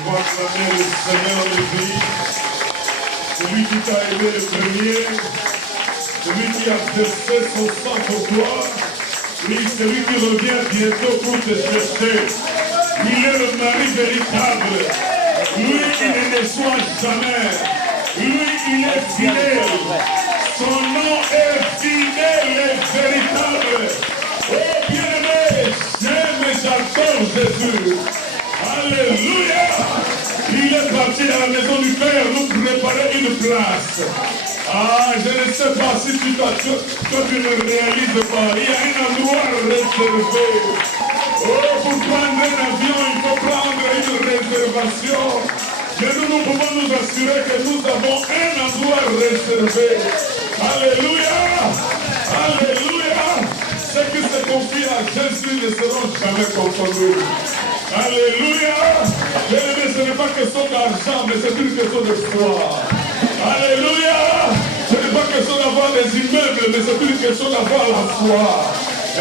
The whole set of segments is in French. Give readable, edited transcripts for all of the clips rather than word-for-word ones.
On va acclamer le Seigneur le pays. Celui qui t'a aidé le premier. Celui qui a versé son sang pour toi. Oui, celui qui revient bientôt pour te chercher. Il est le mari véritable. Lui, il ne déçoit jamais. Lui, il est fidèle. Son nom est fidèle et véritable. Oh bien-aimé, j'aime et j'adore Jésus. Alléluia. Il est parti à la maison du Père nous préparer une place. Ah, je ne sais pas si toi tu ne réalises pas. Il y a un endroit réservé. Oh, pour prendre un avion, il faut prendre une réservation. Mais nous pouvons nous assurer que nous avons un endroit réservé. Alléluia! Alléluia! Ceux qui se confient à Jésus ne seront jamais confondus. Alléluia! Bien-aimé, ce n'est pas question d'argent, mais c'est une question de foi. Alléluia! Ce n'est pas question d'avoir des immeubles, mais c'est une question d'avoir la foi.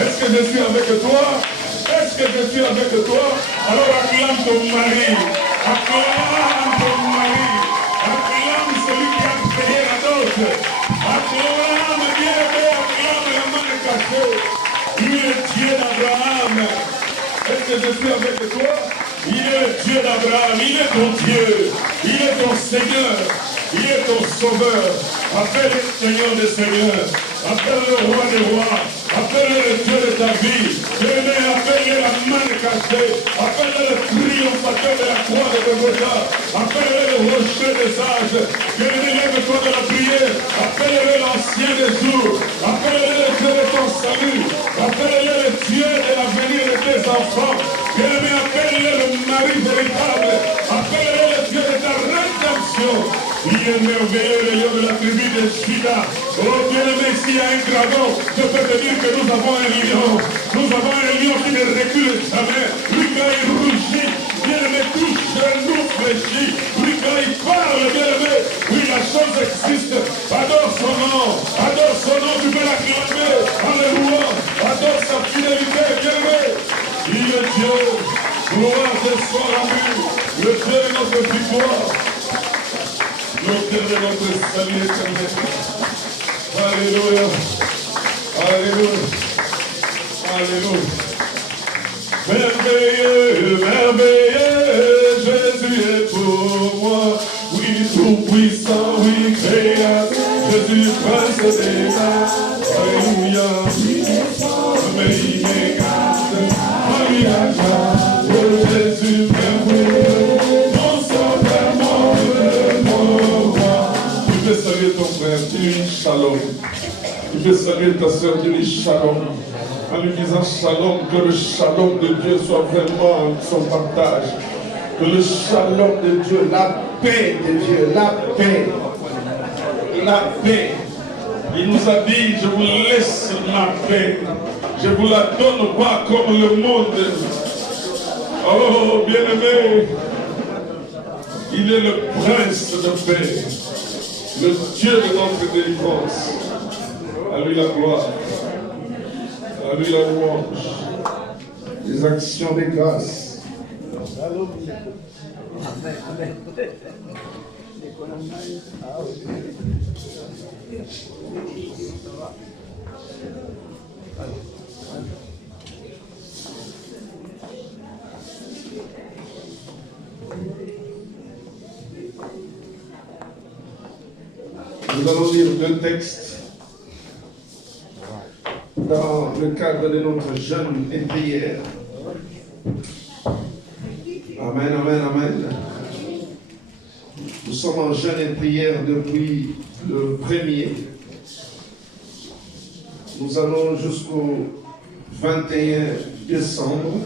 Est-ce que je suis avec toi? Est-ce que je suis avec toi? Alors acclame ton mari. Acclame ton mari. Acclame celui qui a payé la dot. Acclame, bien-aimé, acclame la main cachée. Il est Dieu d'Abraham. Est-ce que je suis avec toi? Il est le Dieu d'Abraham. Il est ton Dieu. Il est ton Seigneur. Il est ton sauveur. Appelle le Seigneur des seigneurs. Appelle le roi des rois. Appelle le Dieu de ta vie. Appelle la main cachée. Appelle le triomphateur de la croix de Golgotha. Appelle le rocher des sages. Lève-toi de la prière. Appelle l'ancien des jours. Appelle le Dieu de ton salut. Appelle le Dieu de l'avenir de tes enfants. Appelle le mari véritable. Appelle le Dieu de ta rédemption. Il est merveilleux, le lion de la tribu de Juda. Oh bien-aimé, s'il y a un dragon, je peux te dire que nous avons un lion. Nous avons un lion qui ne recule jamais. Lui, quand il rougit, bien-aimé, tout genou fléchit. Lui, quand il parle, bien-aimé, oui, la chose existe. Adore son nom. Adore son nom, tu peux l'acclamer. Alléluia. Adore sa fidélité, bien-aimé. Il est Dieu. Gloire te soit rendue. Le Dieu de notre victoire. L'auteur de notre salut éternel. Alléluia. Alléluia. Alléluia. Merveilleux, merveilleux, Jésus est pour moi. Oui, tout puissant, oui, créateur. Jésus, prince des mains. Alléluia. Mais il m'écarte. Alléluia. Jésus, merveilleux. Tu peux saluer ton frère, dis-lui shalom. Tu peux saluer ta soeur, dis-lui shalom. En lui disant shalom, que le shalom de Dieu soit vraiment son partage. Que le shalom de Dieu, la paix de Dieu, la paix. La paix. Il nous a dit, je vous laisse ma paix. Je vous la donne pas comme le monde. Oh, bien-aimé. Il est le prince de paix. Le Dieu de notre délivrance. À lui la gloire. À lui la louange. Les actions des grâces. Amen. Nous allons lire deux textes dans le cadre de notre jeûne et prière. Amen, amen, amen. Nous sommes en jeûne et prière depuis le 1er. Nous allons jusqu'au 21 décembre.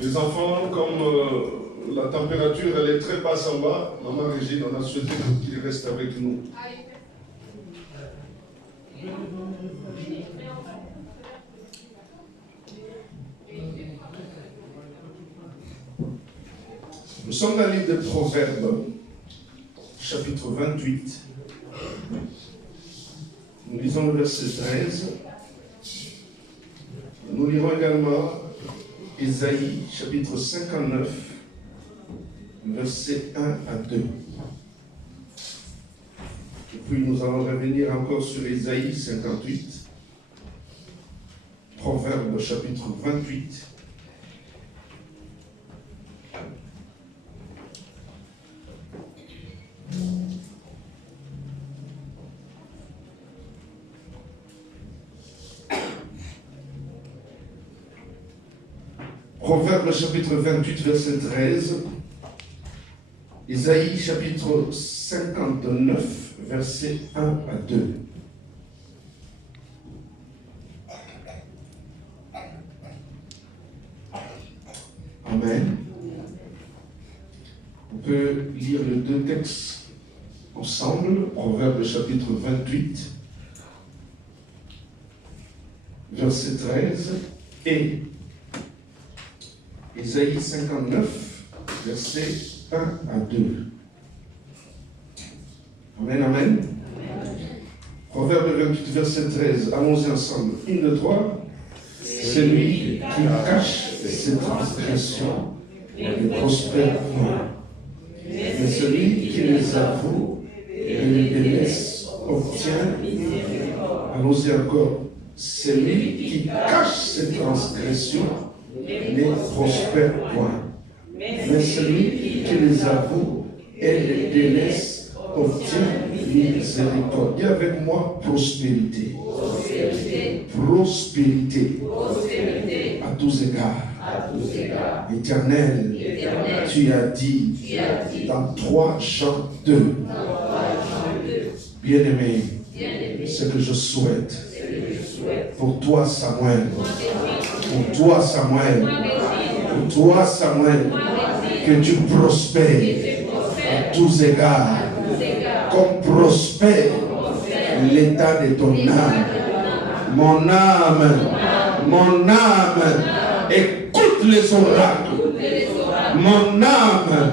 Les enfants, comme la température elle est très basse en bas, Maman Régine, on a souhaité qu'ils restent avec nous. Nous sommes dans le livre de Proverbes, chapitre 28. Nous lisons le verset 13. Nous lirons également Ésaïe, chapitre 59, versets 1 à 2. Et puis nous allons revenir encore sur Ésaïe 58, Proverbe, chapitre 28. Proverbe chapitre 28, verset 13. Ésaïe chapitre 59, verset 1 à 2. Amen. On peut lire les deux textes ensemble. Proverbe chapitre 28, verset 13 et Ésaïe 59, versets 1 à 2. Amen, amen. Proverbe 28, verset 13. Allons-y ensemble. 1, 2, 3. Celui qui cache ses transgressions ne prospère point. Mais celui qui les avoue et les délaisse obtient. Allons-y encore. Celui qui cache ses transgressions ne prospère point. Mais celui qui les avoue et les délaisse obtient miséricorde. Dis avec moi prospérité. Prospérité. À tous égards. Éternel, tu as dit dans 3 Jean 2. Bien-aimé, ce que je souhaite pour toi, Samuel. Pour toi, Samuel. Pour toi, Samuel. Que tu prospères à tous égards. Comme prospère l'état de ton âme. Mon âme, écoute les oracles. Mon âme,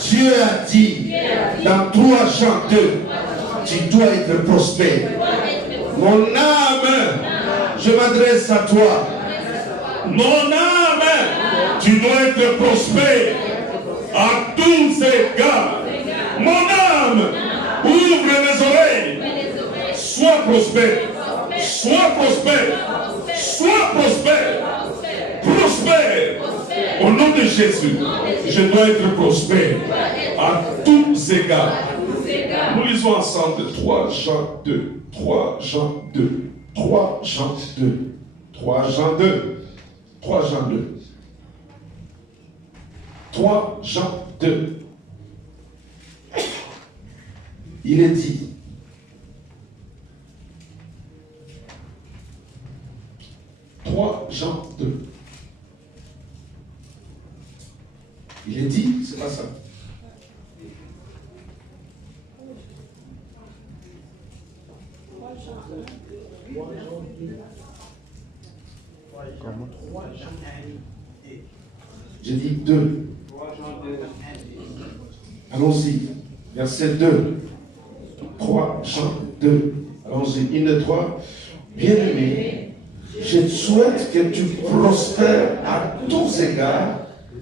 Dieu a dit dans 3 Jean 2, tu dois être prospère. Mon âme, je m'adresse à toi. Mon âme, tu dois être prospère à tous égards. Mon âme, ouvre les oreilles. Sois prospère. Sois prospère. Sois prospère. Prospère. Au nom de Jésus, je dois être prospère à tous égards. Nous lisons ensemble 3 Jean 2. 3 Jean 2. 3 Jean 2. 3 Jean 2. 3 Jean 2. 3 Jean 2. Il est dit, Jean 2. Il est dit, c'est pas ça. J'ai dit 2. Allons-y. Verset 2. 3 Jean 2. Allons-y. 1, 2, 3. Bien-aimé, je souhaite que tu prospères à tous égards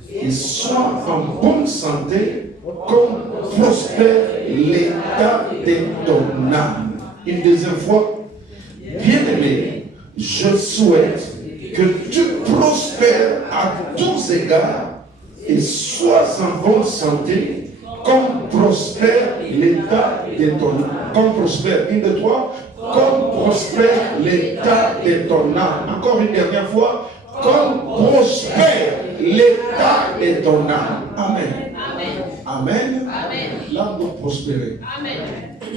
et sois en bonne santé comme prospère l'état de ton âme. Une deuxième fois. Bien-aimé, je souhaite que tu prospères à tous égards et sois en bonne santé comme prospère l'état de ton âme. Comme prospère, 1, 2, 3. Comme prospère l'état de ton âme. Encore une dernière fois. Comme prospère l'état de ton âme. Amen. Amen. L'âme doit prospérer.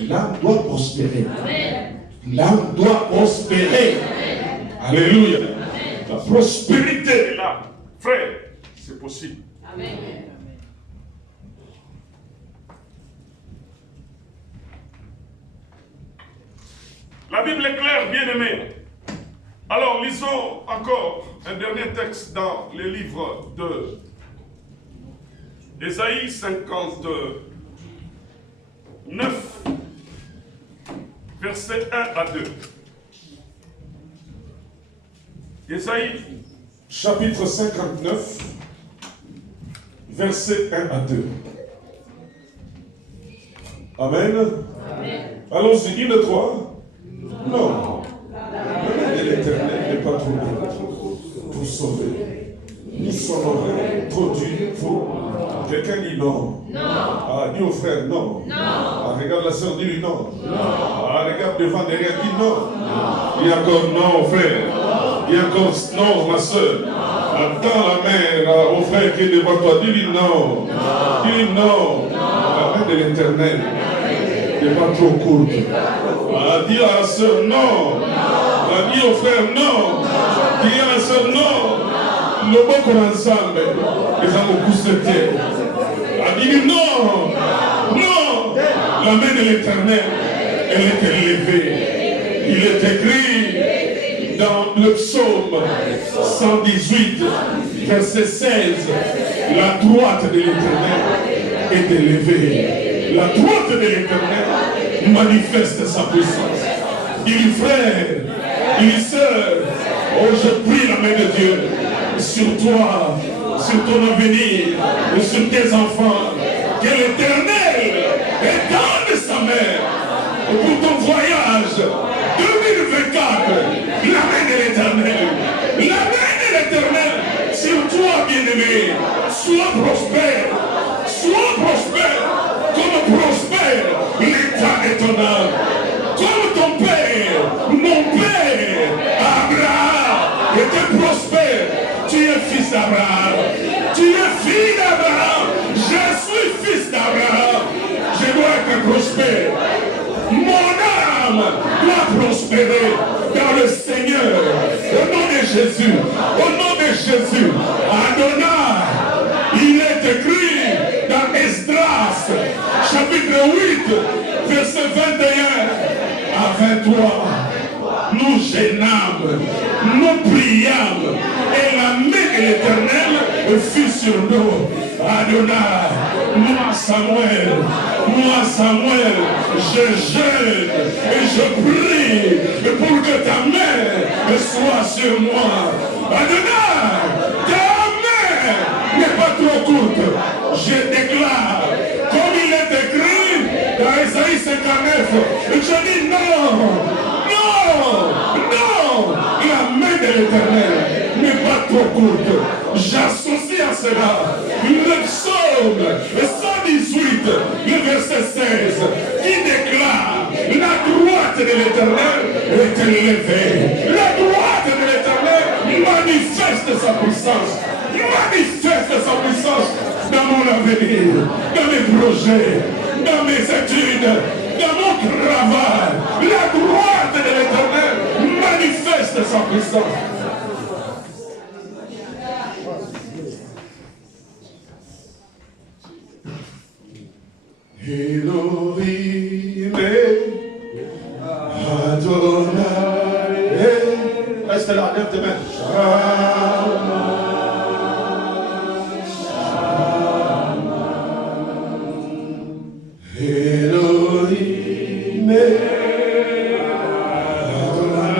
L'âme doit prospérer. L'âme doit prospérer. Alléluia. La prospérité de l'âme. Frère, c'est possible. Amen. La Bible est claire, bien-aimés. Alors, lisons encore un dernier texte dans les livres de Ésaïe 59, versets 1 à 2. Ésaïe chapitre 59, versets 1 à 2. Amen. Allons-y, 1, 2, 3. Non. L'Éternel n'est pas trop bon pour sauver, ni son oreille trop dur pour. Quelqu'un dit non. Ah, dis au frère non. Ah, regarde la soeur, dis-lui non. Ah, regarde devant, derrière, dis non. Dis encore non, frère. Dis encore non, ma soeur. Attends la main au frère qui est devant toi, dis-lui non. Dis-lui non. La main de l'Éternel n'est pas trop courte. Ah, dis à la soeur non. Ah, dis au frère non. Dis à la soeur non. Le bon qu'on ensemble, les hommes au pouce de terre. A dit non, non, la main de l'Éternel, elle est élevée. Il est écrit dans le psaume 118, verset 16, la droite de l'Éternel est élevée. La droite de l'Éternel manifeste sa puissance. Il frère, il sœur, oh je prie la main de Dieu sur toi, sur ton avenir, et sur tes enfants, que l'Éternel étende sa main pour ton voyage 2024, la main de l'Éternel, la main de l'Éternel sur toi, bien-aimé, sois prospère, comme prospère l'état de ton âme, comme ton père, mon père, Abraham, était prospère. Tu es fils d'Abraham. Tu es fille d'Abraham. Je suis fils d'Abraham. Je dois être prospère. Mon âme doit prospérer dans le Seigneur. Au nom de Jésus. Au nom de Jésus. Adonai. Il est écrit dans Esdras, chapitre 8, verset 21 à 23. Nous gênâmes, nous priâmes, et la main de l'Éternel fut sur nous. Adonai, moi Samuel, je jeûne et je prie pour que ta main soit sur moi. Adonai, ta main n'est pas trop courte. Je déclare, comme il est écrit dans Isaïe 59, je dis non. Non, la main de l'Éternel n'est pas trop courte. J'associe à cela le psaume 118, le verset 16, qui déclare la droite de l'Éternel est élevée. La droite de l'Éternel manifeste sa puissance. Manifeste sa puissance dans mon avenir, dans mes projets, dans mes études, dans mon travail. La droite de l'Éternel manifeste sa puissance. Elohim Adonai. Reste là, lève tes mains. Elohim Adonai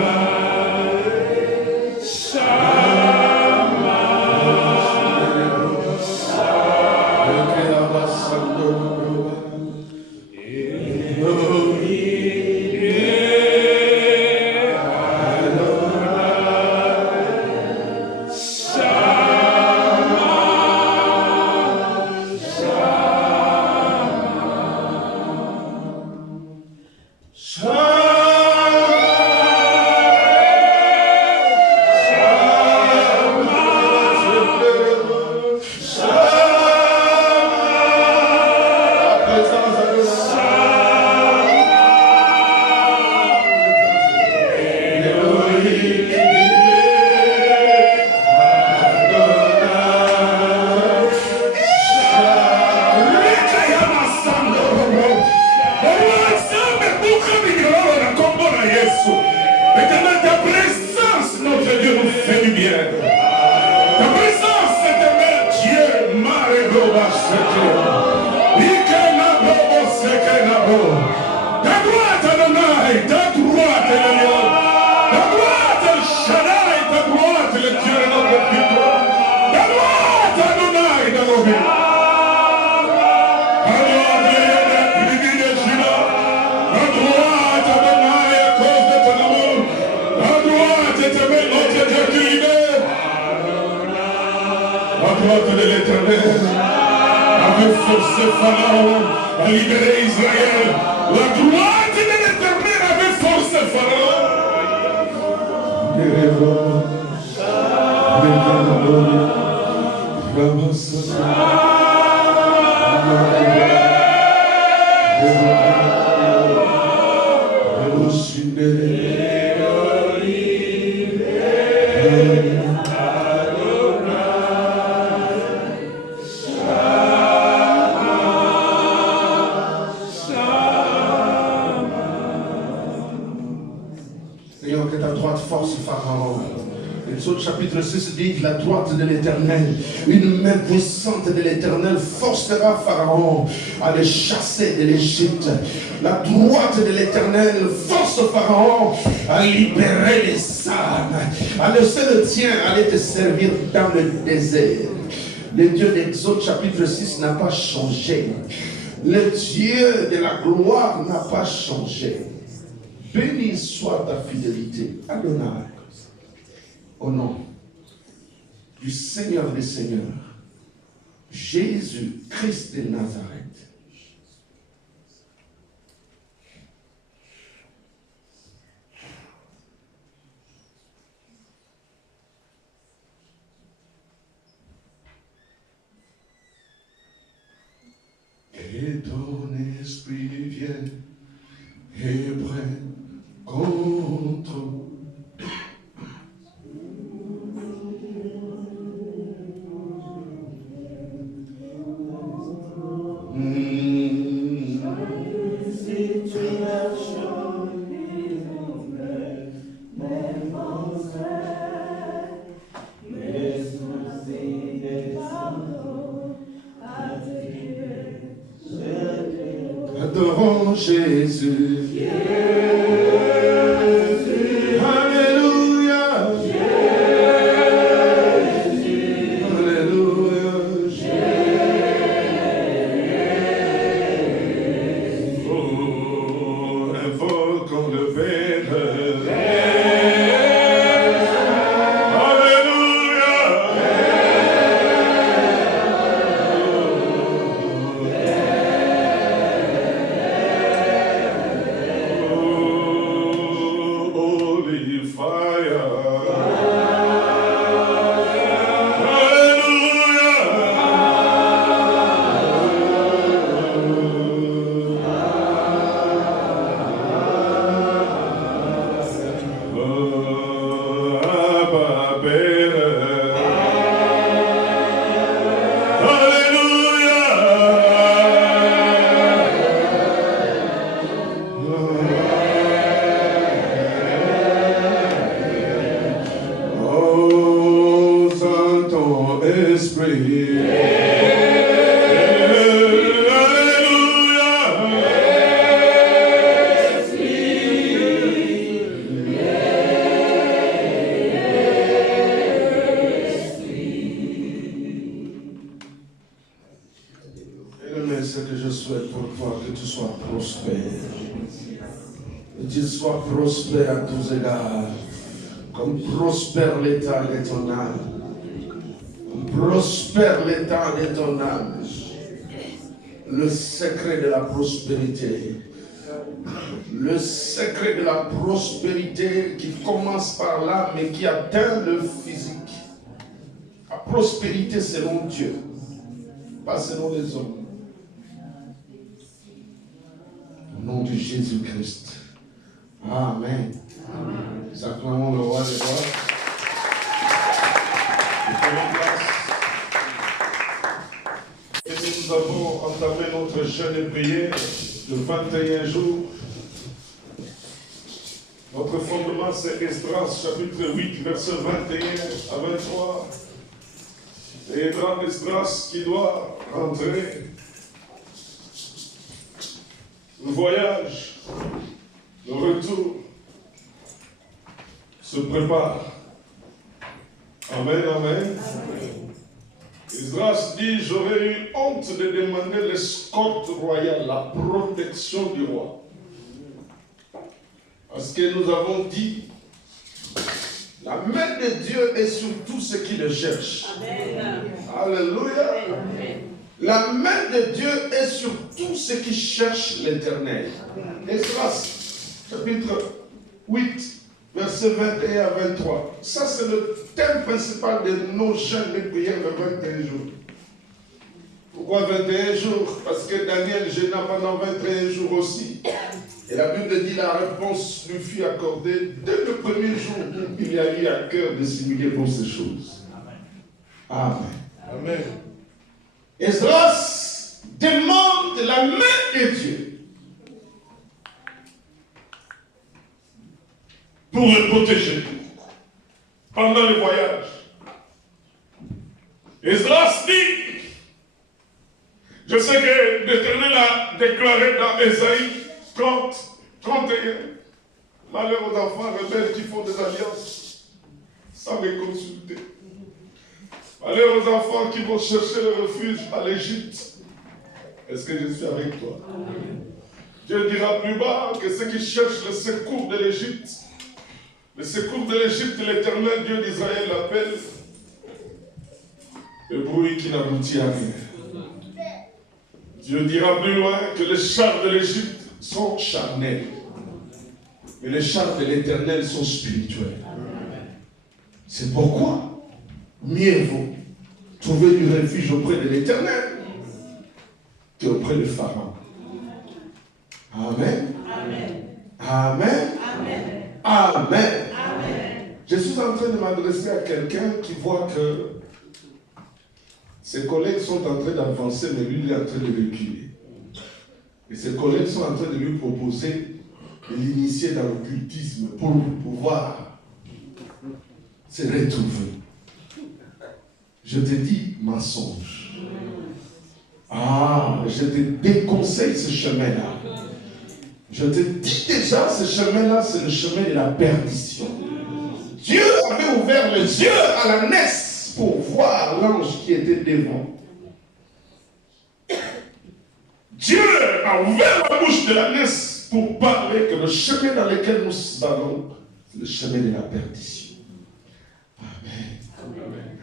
droite de l'Éternel avait forcé Pharaon à libérer Israël. La droite de l'Éternel avait forcé Pharaon. Seigneur, que ta droite force Pharaon. Exode chapitre 6 dit la droite de l'Éternel, une main puissante de l'Éternel forcera Pharaon à le chasser de l'Égypte. La droite de l'Éternel force Pharaon à libérer les âmes, à laisser le tien aller te servir dans le désert. Le Dieu d'Exode chapitre 6 n'a pas changé. Le Dieu de la gloire n'a pas changé. Béni soit ta fidélité, Adonai, au nom du Seigneur des Seigneurs, Jésus-Christ de Nazareth. Et ton esprit vienne et prenne contrôle. Adorons Jésus. Alléluia. Alléluia. Oh, invoquons le Père. Prospère à tous égards, comme prospère l'état de ton âme, comme prospère l'état de ton âme. Le secret de la prospérité, le secret de la prospérité qui commence par l'âme et qui atteint le physique. La prospérité selon Dieu, pas selon les hommes. Au nom de Jésus-Christ. Amen. Nous acclamons le roi des rois. Et nous avons entamé notre jeûne et prière de 21 jours. Notre fondement, c'est Esdras, chapitre 8, verset 21 à 23. Et Esdras qui doit rentrer. Le voyage, le retour se prépare. Amen, amen. Esdras dit, j'aurais eu honte de demander l'escorte royale, la protection du roi. Parce que nous avons dit, La main de Dieu est sur tous ceux qui le cherchent. Amen. Alléluia. Amen. La main de Dieu est sur tous ceux qui cherchent l'Éternel. Esdras, chapitre 8, versets 21 à 23. Ça, c'est le thème principal de nos jeûnes de prière de 21 jours. Pourquoi 21 jours? Parce que Daniel jeûna pendant 21 jours aussi. Et la Bible dit la réponse lui fut accordée dès le premier jour où il y a eu à cœur de simuler pour ces choses. Amen. Amen. Esdras demande la main de Dieu Pour le protéger pendant le voyage. Esdras dit, je sais que l'Éternel a déclaré dans Ésaïe 30, 31, malheur aux enfants rebelles qui font des alliances sans les consulter. Malheur aux enfants qui vont chercher le refuge à l'Égypte. Est-ce que je suis avec toi? Dieu dira plus bas que ceux qui cherchent le secours de l'Égypte, le secours de l'Égypte, l'Éternel Dieu d'Israël l'appelle le bruit qui n'aboutit à rien. Dieu dira plus loin que les chars de l'Égypte sont charnels, mais les chars de l'Éternel sont spirituels. C'est pourquoi mieux vaut trouver du refuge auprès de l'Éternel qu'auprès de Pharaon. Amen. Amen. Amen. Amen. Amen. Amen. Je suis en train de m'adresser à quelqu'un qui voit que ses collègues sont en train d'avancer, mais lui, il est en train de reculer. Et ses collègues sont en train de lui proposer de l'initier dans l'occultisme pour pouvoir se retrouver. Je te dis mensonge. Ah, je te déconseille ce chemin-là. Je te dis déjà, ce chemin-là, c'est le chemin de la perdition. Dieu avait ouvert les yeux à la naisse pour voir l'ange qui était devant. Dieu a ouvert la bouche de la naisse pour parler que le chemin dans lequel nous allons, C'est le chemin de la perdition. Amen.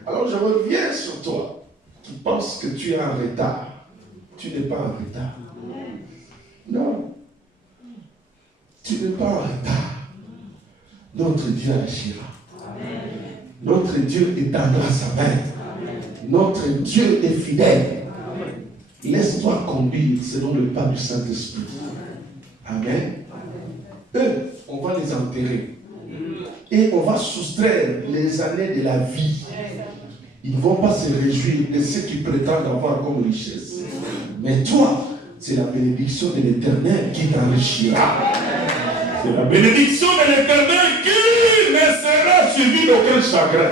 Alors je reviens sur toi qui pense que tu es en retard. Tu n'es pas en retard. Non. Tu n'es pas en retard. Notre Dieu agira. Notre Dieu étendra sa main. Notre Dieu est fidèle. Laisse-toi conduire selon le pas du Saint-Esprit. Amen. Eux, on va les enterrer. Et on va soustraire les années de la vie. Ils ne vont pas se réjouir de ce qu'ils prétendent avoir comme richesse. Mais toi, c'est la bénédiction de l'Éternel qui t'enrichira. c'est la bénédiction de l'Éternel qui ne sera suivie d'aucun chagrin.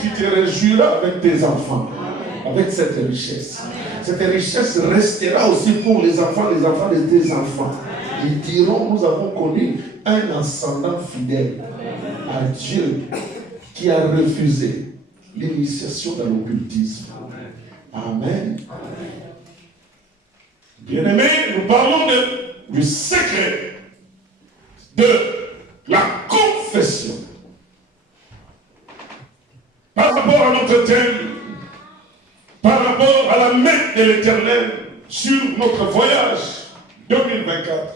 Tu te réjouiras avec tes enfants, avec cette richesse. Cette richesse restera aussi pour les enfants de tes enfants. Ils diront, nous avons connu un ascendant fidèle à Dieu qui a refusé l'initiation dans l'occultisme. Amen. Bien-aimés, nous parlons du secret de la confession. Par rapport à notre thème, par rapport à la main de l'Éternel sur notre voyage 2024.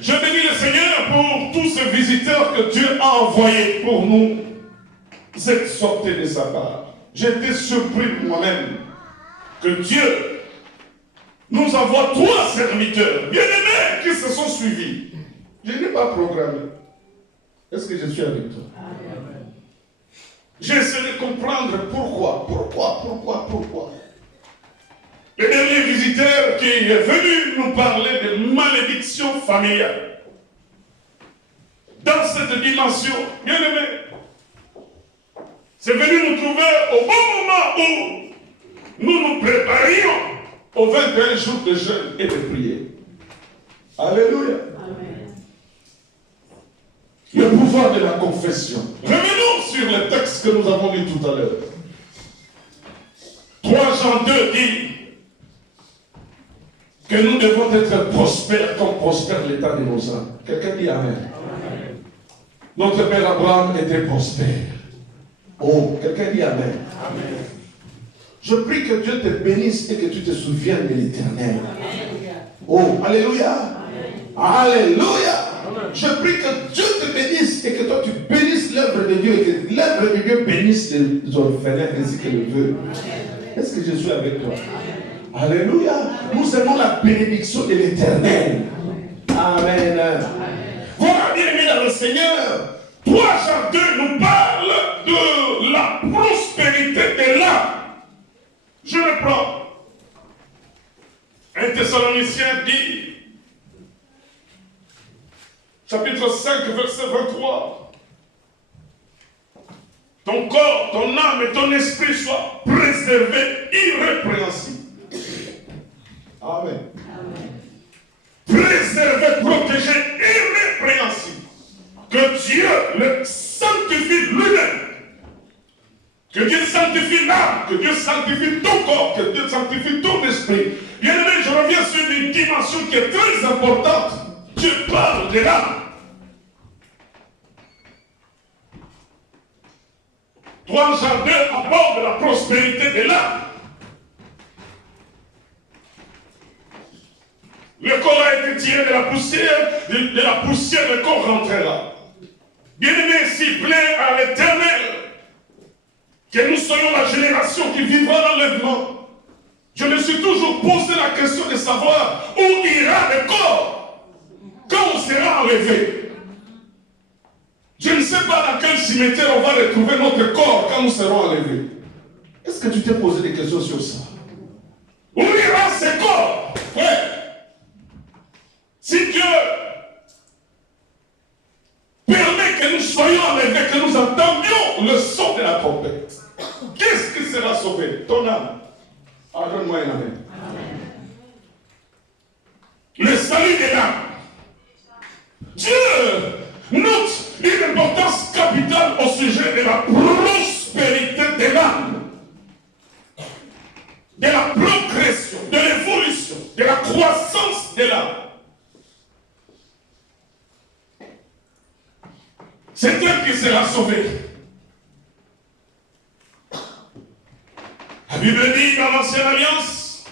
Je bénis le Seigneur pour tous ces visiteurs que Dieu a envoyés pour nous exhorter de sa part. J'ai été surpris moi-même que Dieu nous envoie 3 serviteurs bien-aimés qui se sont suivis. Je n'ai pas programmé. Est-ce que je suis avec toi? J'ai essayé de comprendre pourquoi. Pourquoi? Le dernier visiteur qui est venu nous parler de malédiction familiale. Dans cette dimension, bien-aimé, c'est venu nous trouver au bon moment où nous nous préparions aux 21 jours de jeûne et de prière. Alléluia. Le pouvoir de la confession. Revenons sur le texte que nous avons lu tout à l'heure. 3 Jean 2 dit que nous devons être prospères comme prospère l'état de nos âmes. Quelqu'un dit Amen. Notre père Abraham était prospère. Oh, quelqu'un dit Amen. Amen. Je prie que Dieu te bénisse et que tu te souviennes de l'Éternel. Oh, alléluia. Alléluia. Je prie que Dieu te bénisse et que toi tu bénisses l'œuvre de Dieu et que l'œuvre de Dieu bénisse les orphelins ainsi que le vœu. Est-ce que je suis avec toi? Alléluia. Nous aimons la bénédiction de l'Éternel. Amen. Voilà, bien-aimés dans le Seigneur. 3 Jean 2 nous parle de la prospérité de l'âme. Je reprends. 1 Thessaloniciens dit, chapitre 5, verset 23. Ton corps, ton âme et ton esprit soient préservés irrépréhensibles. Amen. Préservés, protégés, irrépréhensibles. Que Dieu le sanctifie lui-même. Que Dieu sanctifie l'âme, que Dieu sanctifie ton corps, que Dieu sanctifie ton esprit. Bien-aimé, je reviens sur une dimension qui est très importante. Dieu parle de l'âme. 3 Jean 2 aborde la prospérité de l'âme. Le corps a été tiré de la poussière, le corps rentrera. Bien-aimé, s'il plaît à l'Éternel que nous soyons la génération qui vivra l'enlèvement, je me suis toujours posé la question de savoir où ira le corps quand on sera enlevé. Je ne sais pas dans quel cimetière on va retrouver notre corps quand nous serons enlevés. Est-ce que tu t'es posé des questions sur ça? Où ira ce corps? Ouais. Si Dieu permet que nous soyons enlevés, que nous entendions le son de la trompette, qu'est-ce qui sera sauvé? Ton âme. Ah, donne-moi un amen. Le salut de l'âme. Dieu note une importance capitale au sujet de la prospérité de l'âme, de la progression, de l'évolution, de la croissance de l'âme. C'est elle qui sera sauvé. La Bible dit dans l'Ancienne Alliance,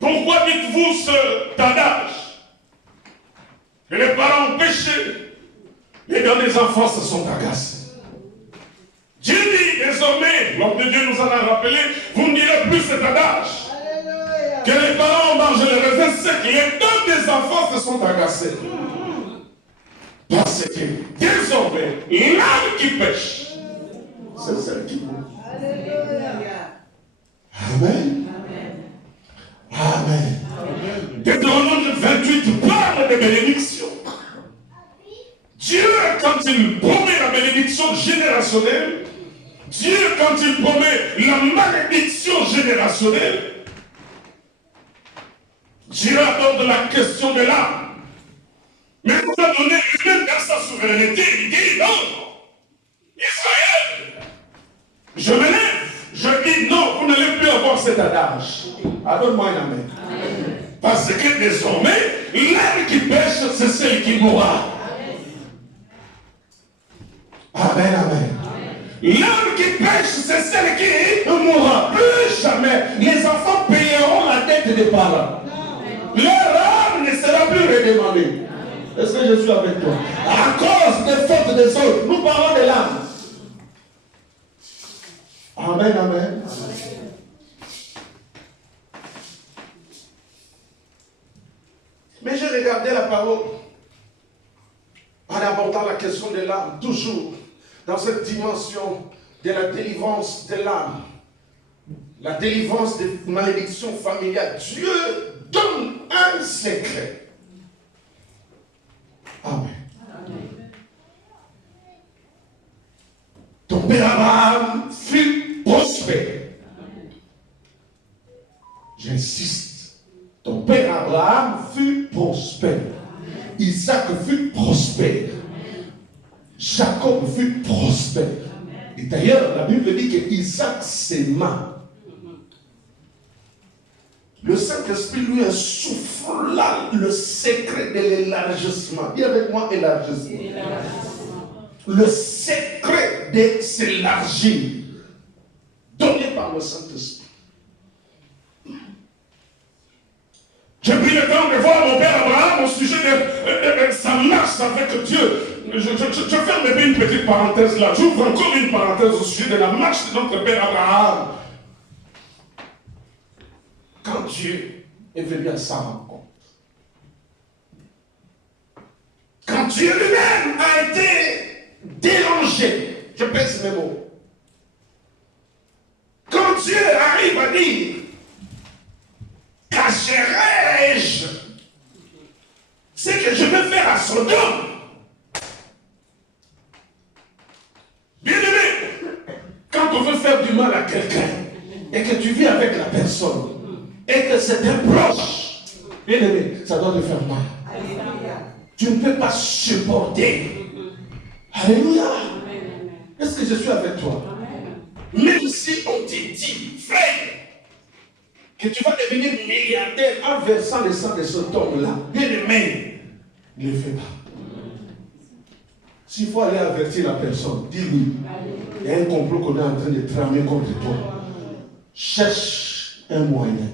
pourquoi dites-vous cet adage? Que les parents ont péché et dans les enfants se sont agacés. Dieu dit désormais, l'homme de Dieu nous en a rappelé, vous ne direz plus cet adage. Alléluia. Que les parents ont mangé le raisin sec et les dents des enfants se sont agacés. Parce que désormais, l'âme qui pêche, c'est celle qui mourra. Amen. Amen. Deutéronome 28 parle de bénédiction. Dieu, quand il promet la bénédiction générationnelle, Dieu, quand il promet la malédiction générationnelle, Dieu aborde la question de l'âme. Mais il nous a donné lui-même dans sa souveraineté. Il dit non, Israël, je me lève, je dis non, vous n'allez plus avoir cet adage. Donne-moi un amen. Parce que désormais, l'âme qui pêche, c'est celle qui mourra. Amen, amen. L'âme qui pêche, c'est celle qui mourra. Plus jamais, les enfants payeront la dette des parents. Leur âme ne sera plus redemandée. Est-ce que je suis avec toi? À cause des fautes des autres, nous parlons de l'âme. Amen, amen. Mais j'ai regardé la parole en abordant la question de l'âme, toujours dans cette dimension de la délivrance de l'âme, la délivrance des malédictions familiales. Dieu donne un secret. Amen. Ton père Abraham fut prospère. J'insiste. Ton père Abraham fut prospère. Isaac fut prospère. Jacob fut prospère. Et d'ailleurs, la Bible dit que Isaac s'aima. Le Saint-Esprit lui insuffla le secret de l'élargissement. Dis avec moi élargissement. Le secret de s'élargir, donné par le Saint-Esprit. J'ai pris le temps de voir mon père Abraham au sujet de sa marche avec Dieu. Je ferme une petite parenthèse là. J'ouvre encore une parenthèse au sujet de la marche de notre père Abraham. Quand Dieu est venu à sa rencontre, quand Dieu lui-même a été dérangé, je pèse mes mots. Quand Dieu arrive à dire, cacherai-je ce que je vais faire à Sodome? Bien-aimé, quand on veut faire du mal à quelqu'un et que tu vis avec la personne et que c'est un proche, bien-aimé, ça doit te faire mal. Tu ne peux pas supporter. Alléluia. Est-ce que je suis avec toi? Même si on te dit, frère, que tu vas devenir milliardaire en versant le sang de cet homme-là, bien-aimé, ne le fais pas. S'il faut aller avertir la personne, dis-lui, il y a un complot qu'on est en train de tramer contre toi. Cherche un moyen.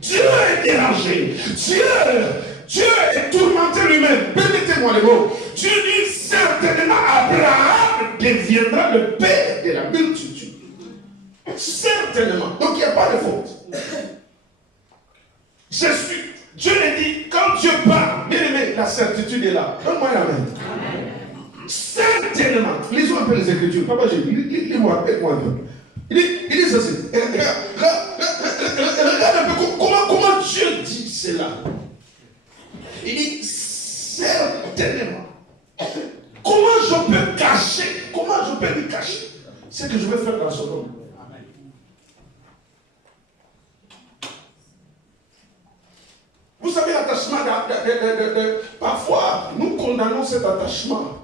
Dieu est dérangé. Dieu est tourmenté lui-même. Permettez-moi les mots. Dieu dit certainement Abraham deviendra le père de la multitude. Certainement. Donc il n'y a pas de faute. Dieu l'a dit, quand Dieu parle, bien aimé, la certitude est là. Donne-moi un amen. Certainement. Lisons un peu les Écritures. Papa, lis-moi, aide-moi un peu. Il dit ceci. Regarde un peu comment Dieu dit cela. Il dit certainement. Comment je peux cacher? Comment je peux lui cacher ce que je vais faire dans son nom? Vous savez, l'attachement, parfois, nous condamnons cet attachement.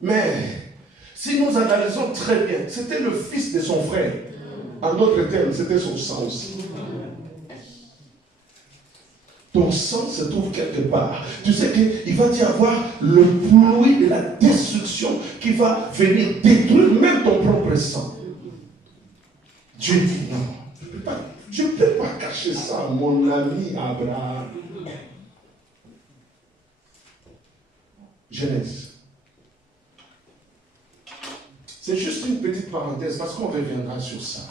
Mais, si nous analysons très bien, c'était le fils de son frère. En d'autres termes, c'était son sang aussi. Ton sang se trouve quelque part. Tu sais qu'il va y avoir le pluie de la destruction qui va venir détruire même ton propre sang. Dieu dit non, je ne peux pas cacher ça à mon ami Abraham. Genèse. C'est juste une petite parenthèse parce qu'on reviendra sur ça.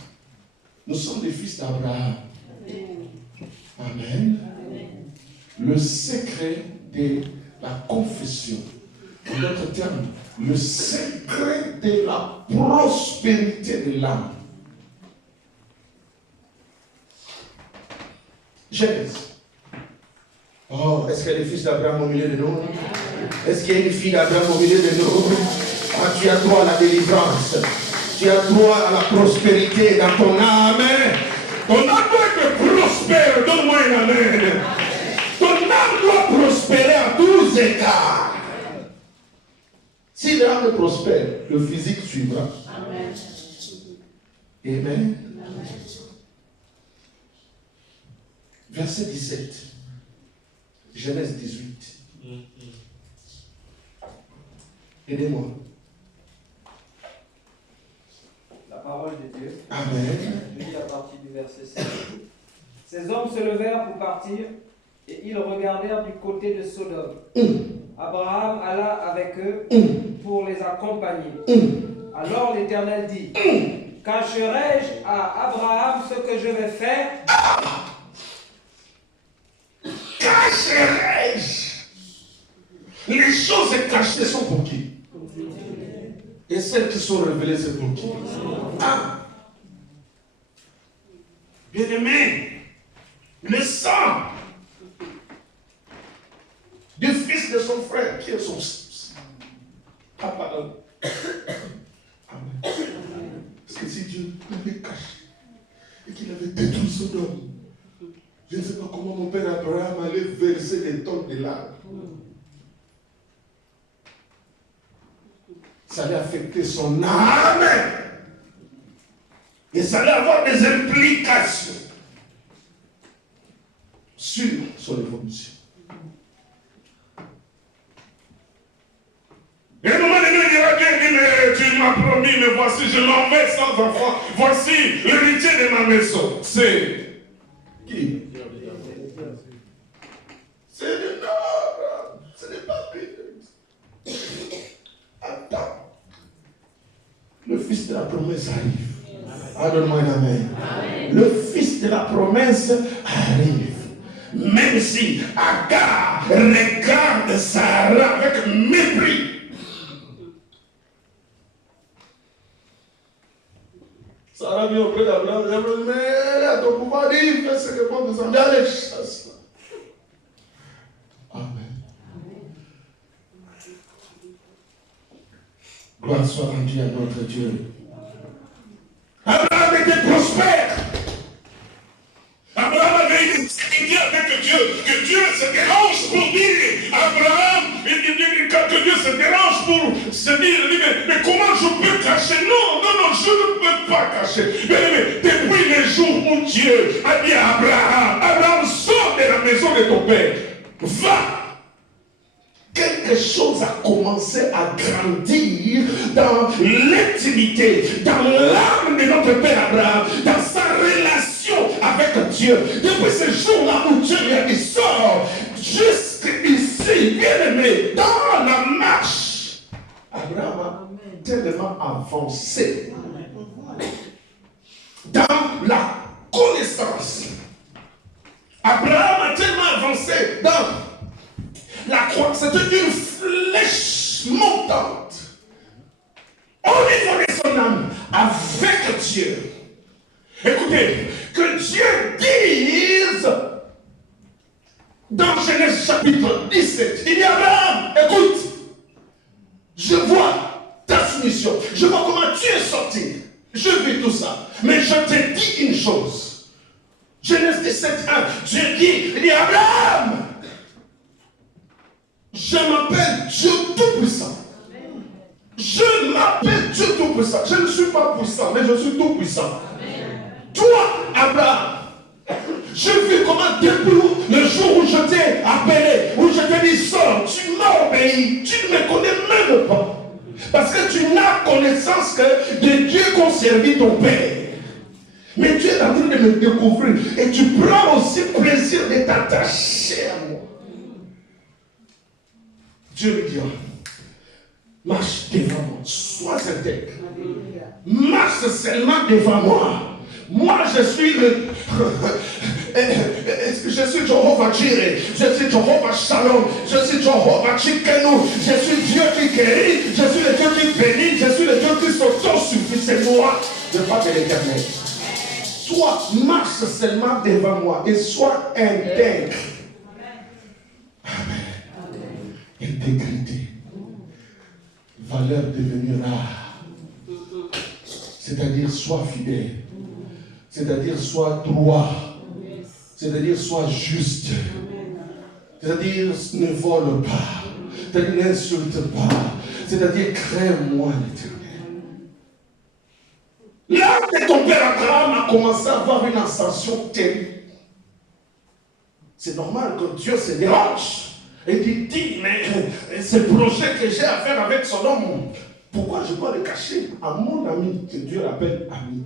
Nous sommes des fils d'Abraham. Amen. Le secret de la confession. En d'autres termes, le secret de la prospérité de l'âme. Genèse. Oh, est-ce qu'il y a des fils d'Abraham au milieu de nous? Est-ce qu'il y a une fille d'Abraham au milieu de nous? Ah, tu as droit à la délivrance. Tu as droit à la prospérité dans ton âme. Ton âme doit être prospère. Donne-moi un amen. Ton âme doit prospérer à tous égards. Si l'âme est prospère, le physique suivra. Amen. Amen. Verset 17. Genèse 18. Aidez-moi. La parole de Dieu. Amen. Je lis à partir du verset 7. Ces hommes se levèrent pour partir et ils regardèrent du côté de Sodome. Abraham alla avec eux pour les accompagner. Alors l'Éternel dit, cacherai-je à Abraham ce que je vais faire? Cacherai-je? Les choses cachées sont pour qui? Et celles qui sont révélées, c'est pour qui? Ah. Bien-aimé, le sang du fils de son frère, qui est son papa. Amen. Parce que si Dieu l'avait caché et qu'il avait détruit Sodome, je ne sais pas comment mon père Abraham allait verser des tonnes de larmes. Ça allait affecter son âme. Et ça va avoir des implications sur son évolution. Et à un moment donné, il dira Dieu, mais tu m'as promis, mais voici, je m'en vais sans enfant. Voici l'héritier de ma maison. C'est qui? C'est le Nord. Ce n'est pas lui. Attends. Le fils de la promesse arrive. Ah, donne-moi un amen. Le fils de la promesse arrive. Même si Agar regarde Sarah avec mépris. Sarah vient auprès d'Abraham, mais à ton pouvoir dire, fais ce que bon te semble. Allez, chasse. Amen. Gloire soit rendue à notre Dieu. Abraham était prospère. Abraham avait une idée avec Dieu, que Dieu se dérange pour dire, Abraham, que Dieu se dérange pour se dire, mais comment je peux cacher? Non, je ne peux pas cacher. Mais depuis le jour où Dieu a dit à Abraham, Abraham, sors de la maison de ton père, va. Quelque chose a commencé à grandir dans l'intimité, dans l'âme de notre père Abraham, dans sa relation avec Dieu. Depuis ce jour-là où Dieu lui a dit, sors, jusqu'ici, bien-aimé, dans la marche, Abraham a tellement avancé dans la connaissance. Abraham a tellement avancé dans la croix. C'était une flèche montante au niveau de son âme avec Dieu. Écoutez, que Dieu dise dans Genèse chapitre 17, il dit Abraham, écoute, je vois ta soumission, je vois comment tu es sorti, je vis tout ça, mais je te dis une chose. Genèse 17, 1, Dieu dit, il dit Abraham, je m'appelle Dieu Tout-Puissant. Je m'appelle Dieu Tout-Puissant. Je ne suis pas puissant, mais je suis Tout-Puissant. Toi, Abraham, je vis comment depuis le jour où je t'ai appelé, où je t'ai dit sors, tu m'as obéi, tu ne me connais même pas. Parce que tu n'as connaissance que de Dieu qu'ont servi ton Père. Mais tu es en train de me découvrir et tu prends aussi plaisir de t'attacher à moi. Dieu lui dira, marche devant moi, sois intègre. Marche seulement devant moi. Moi, je suis je suis Jehovah Jireh, je suis Jehovah Shalom, je suis Jehovah Tsidkenu, je suis Dieu qui guérit, je suis le Dieu qui bénit, je suis le Dieu qui s'auto-suffit. C'est moi, le Père de l'Éternel. Toi, marche seulement devant moi et sois intègre. Amen. Intégrité, valeur devenue rare, c'est-à-dire sois fidèle, c'est-à-dire sois droit, c'est-à-dire sois juste, c'est-à-dire ne vole pas, c'est-à-dire n'insulte pas, c'est-à-dire crée-moi l'Éternel. Là que ton père Abraham a commencé à avoir une ascension terrible, c'est normal que Dieu se dérange. Et il dit, mais ce projet que j'ai à faire avec Sodome, pourquoi je dois le cacher à mon ami que Dieu appelle ami?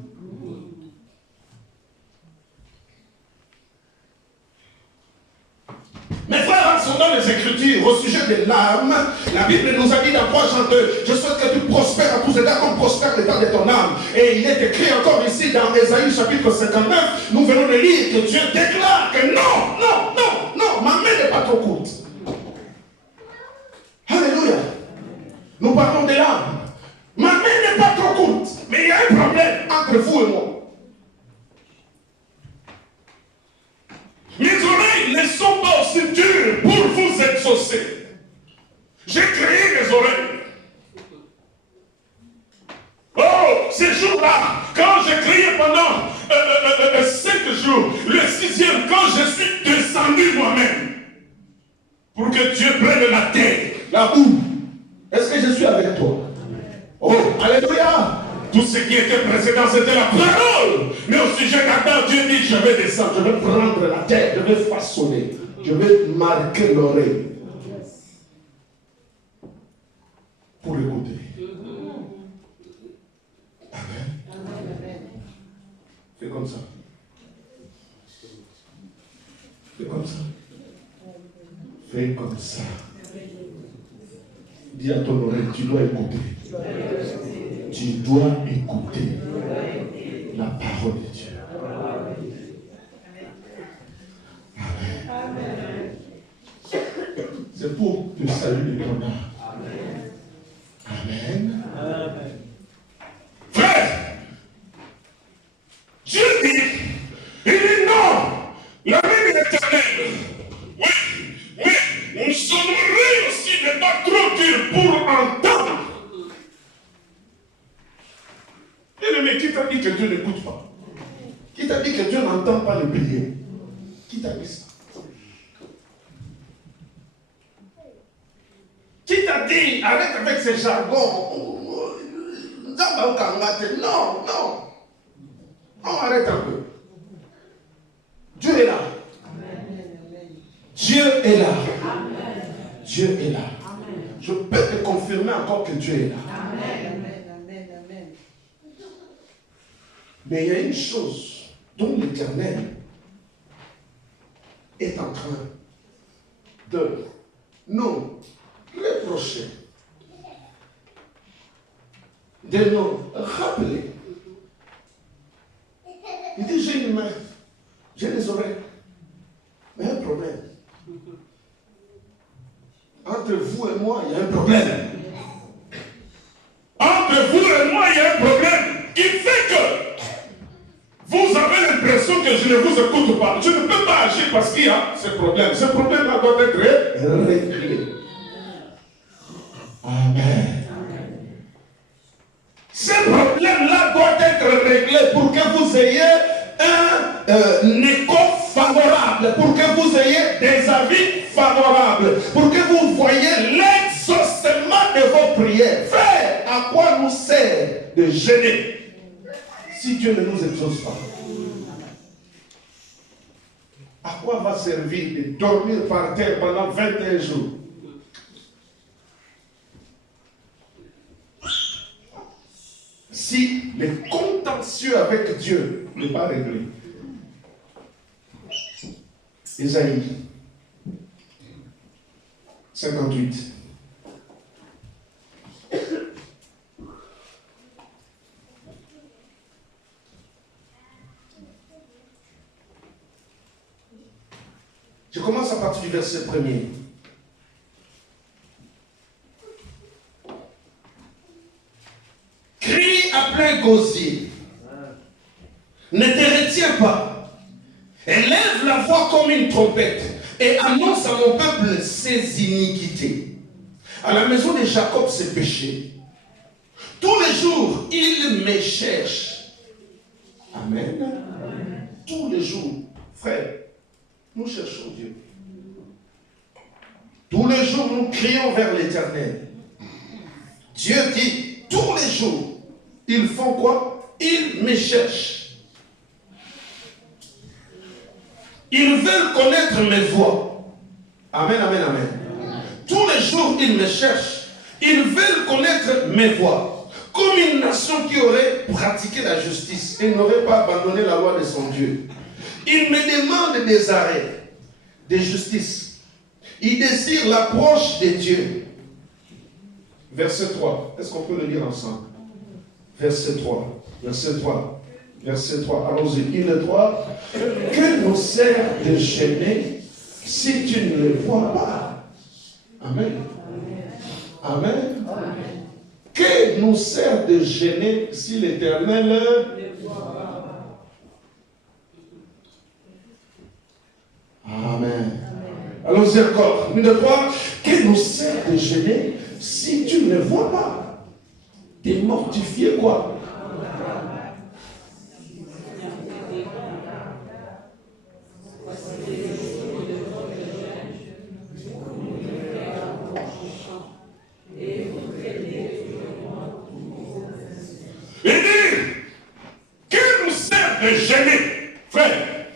Mes frères sont dans les Écritures au sujet de l'âme. La Bible nous a dit dans 3 Jean 2, je souhaite que tu prospères à tous égards comme prospère l'état de ton âme. Et il est écrit encore ici dans Ésaïe chapitre 59, nous venons de lire que Dieu déclare que non, ma main n'est pas trop courte. Alléluia. Nous parlons de l'âme. Ma main n'est pas trop courte, mais il y a un problème entre vous et moi. Mes oreilles ne sont pas aussi dures pour vous exaucer. J'ai créé les oreilles. Oh, ces jours-là, quand j'ai crié pendant 5 jours, le 6e, quand je suis descendu moi-même, pour que Dieu prenne la terre, la boue, est-ce que je suis avec toi? Oh, alléluia! Tout ce qui était précédent, c'était la parole. Mais au sujet d'Adam, Dieu dit, je vais descendre, je vais prendre la terre, je vais façonner, je vais marquer l'oreille. Pour écouter. Amen. Fais comme ça. Fais comme ça. Fais comme ça. Dis à ton oreille, tu dois écouter. Tu dois écouter la parole de Dieu. Amen. C'est pour le salut de ton âme. Amen. Frère, Dieu dit, il dit non, la main de l'Éternel. Oui, mais son oreille aussi n'est pas trop dure pour entendre. Mais qui t'a dit que Dieu n'écoute pas? Qui t'a dit que Dieu n'entend pas les prières? Qui t'a dit ça? Qui t'a dit, arrête avec ces jargons? Non, non. On arrête un peu. Dieu est là. Dieu est là. Dieu est là. Je peux te confirmer encore que Dieu est là. Mais il y a une chose dont l'Éternel est en train de nous reprocher, de nous rappeler. Il dit, j'ai une main, j'ai les oreilles, mais un problème. Entre vous et moi, il y a un problème. Entre vous et moi, il y a un problème qui fait que vous avez l'impression que je ne vous écoute pas. Je ne peux pas agir parce qu'il y a ce problème. Ce problème-là doit être réglé. Amen. Ce problème-là doit être réglé pour que vous ayez un écho favorable, pour que vous ayez des avis favorables, pour que vous voyez l'exaucement de vos prières. Frère, à quoi nous sert de gêner si Dieu ne nous exauce pas? À quoi va servir de dormir par terre pendant 21 jours? Si le contentieux avec Dieu n'est pas réglé. Isaïe 58. Je commence à partir du verset 1er. Crie à plein gosier. Ne te retiens pas. Élève la voix comme une trompette et annonce à mon peuple ses iniquités. À la maison de Jacob ses péchés. Tous les jours, il me cherche. Amen. Amen. Tous les jours, frère, nous cherchons Dieu. Tous les jours, nous crions vers l'Éternel. Dieu dit, tous les jours, ils font quoi? Ils me cherchent. Ils veulent connaître mes voies. Amen, amen, amen. Tous les jours, ils me cherchent. Ils veulent connaître mes voies. Comme une nation qui aurait pratiqué la justice et n'aurait pas abandonné la loi de son Dieu. Ils me demandent des arrêts de justice. Ils désirent l'approche de Dieu. Verset 3. Est-ce qu'on peut le lire ensemble? Verset 3. Verset 3. Verset 3. Allons-y. 1 et 3. Que nous sert de gêner si tu ne le vois pas? Amen. Amen. Amen. Que nous sert de gêner si l'Éternel ne voit pas? Amen. Allons-y encore. 1 et 3. Que nous sert de gêner si tu ne vois pas? T'es mortifié quoi? Il dit, de gêner. Frère,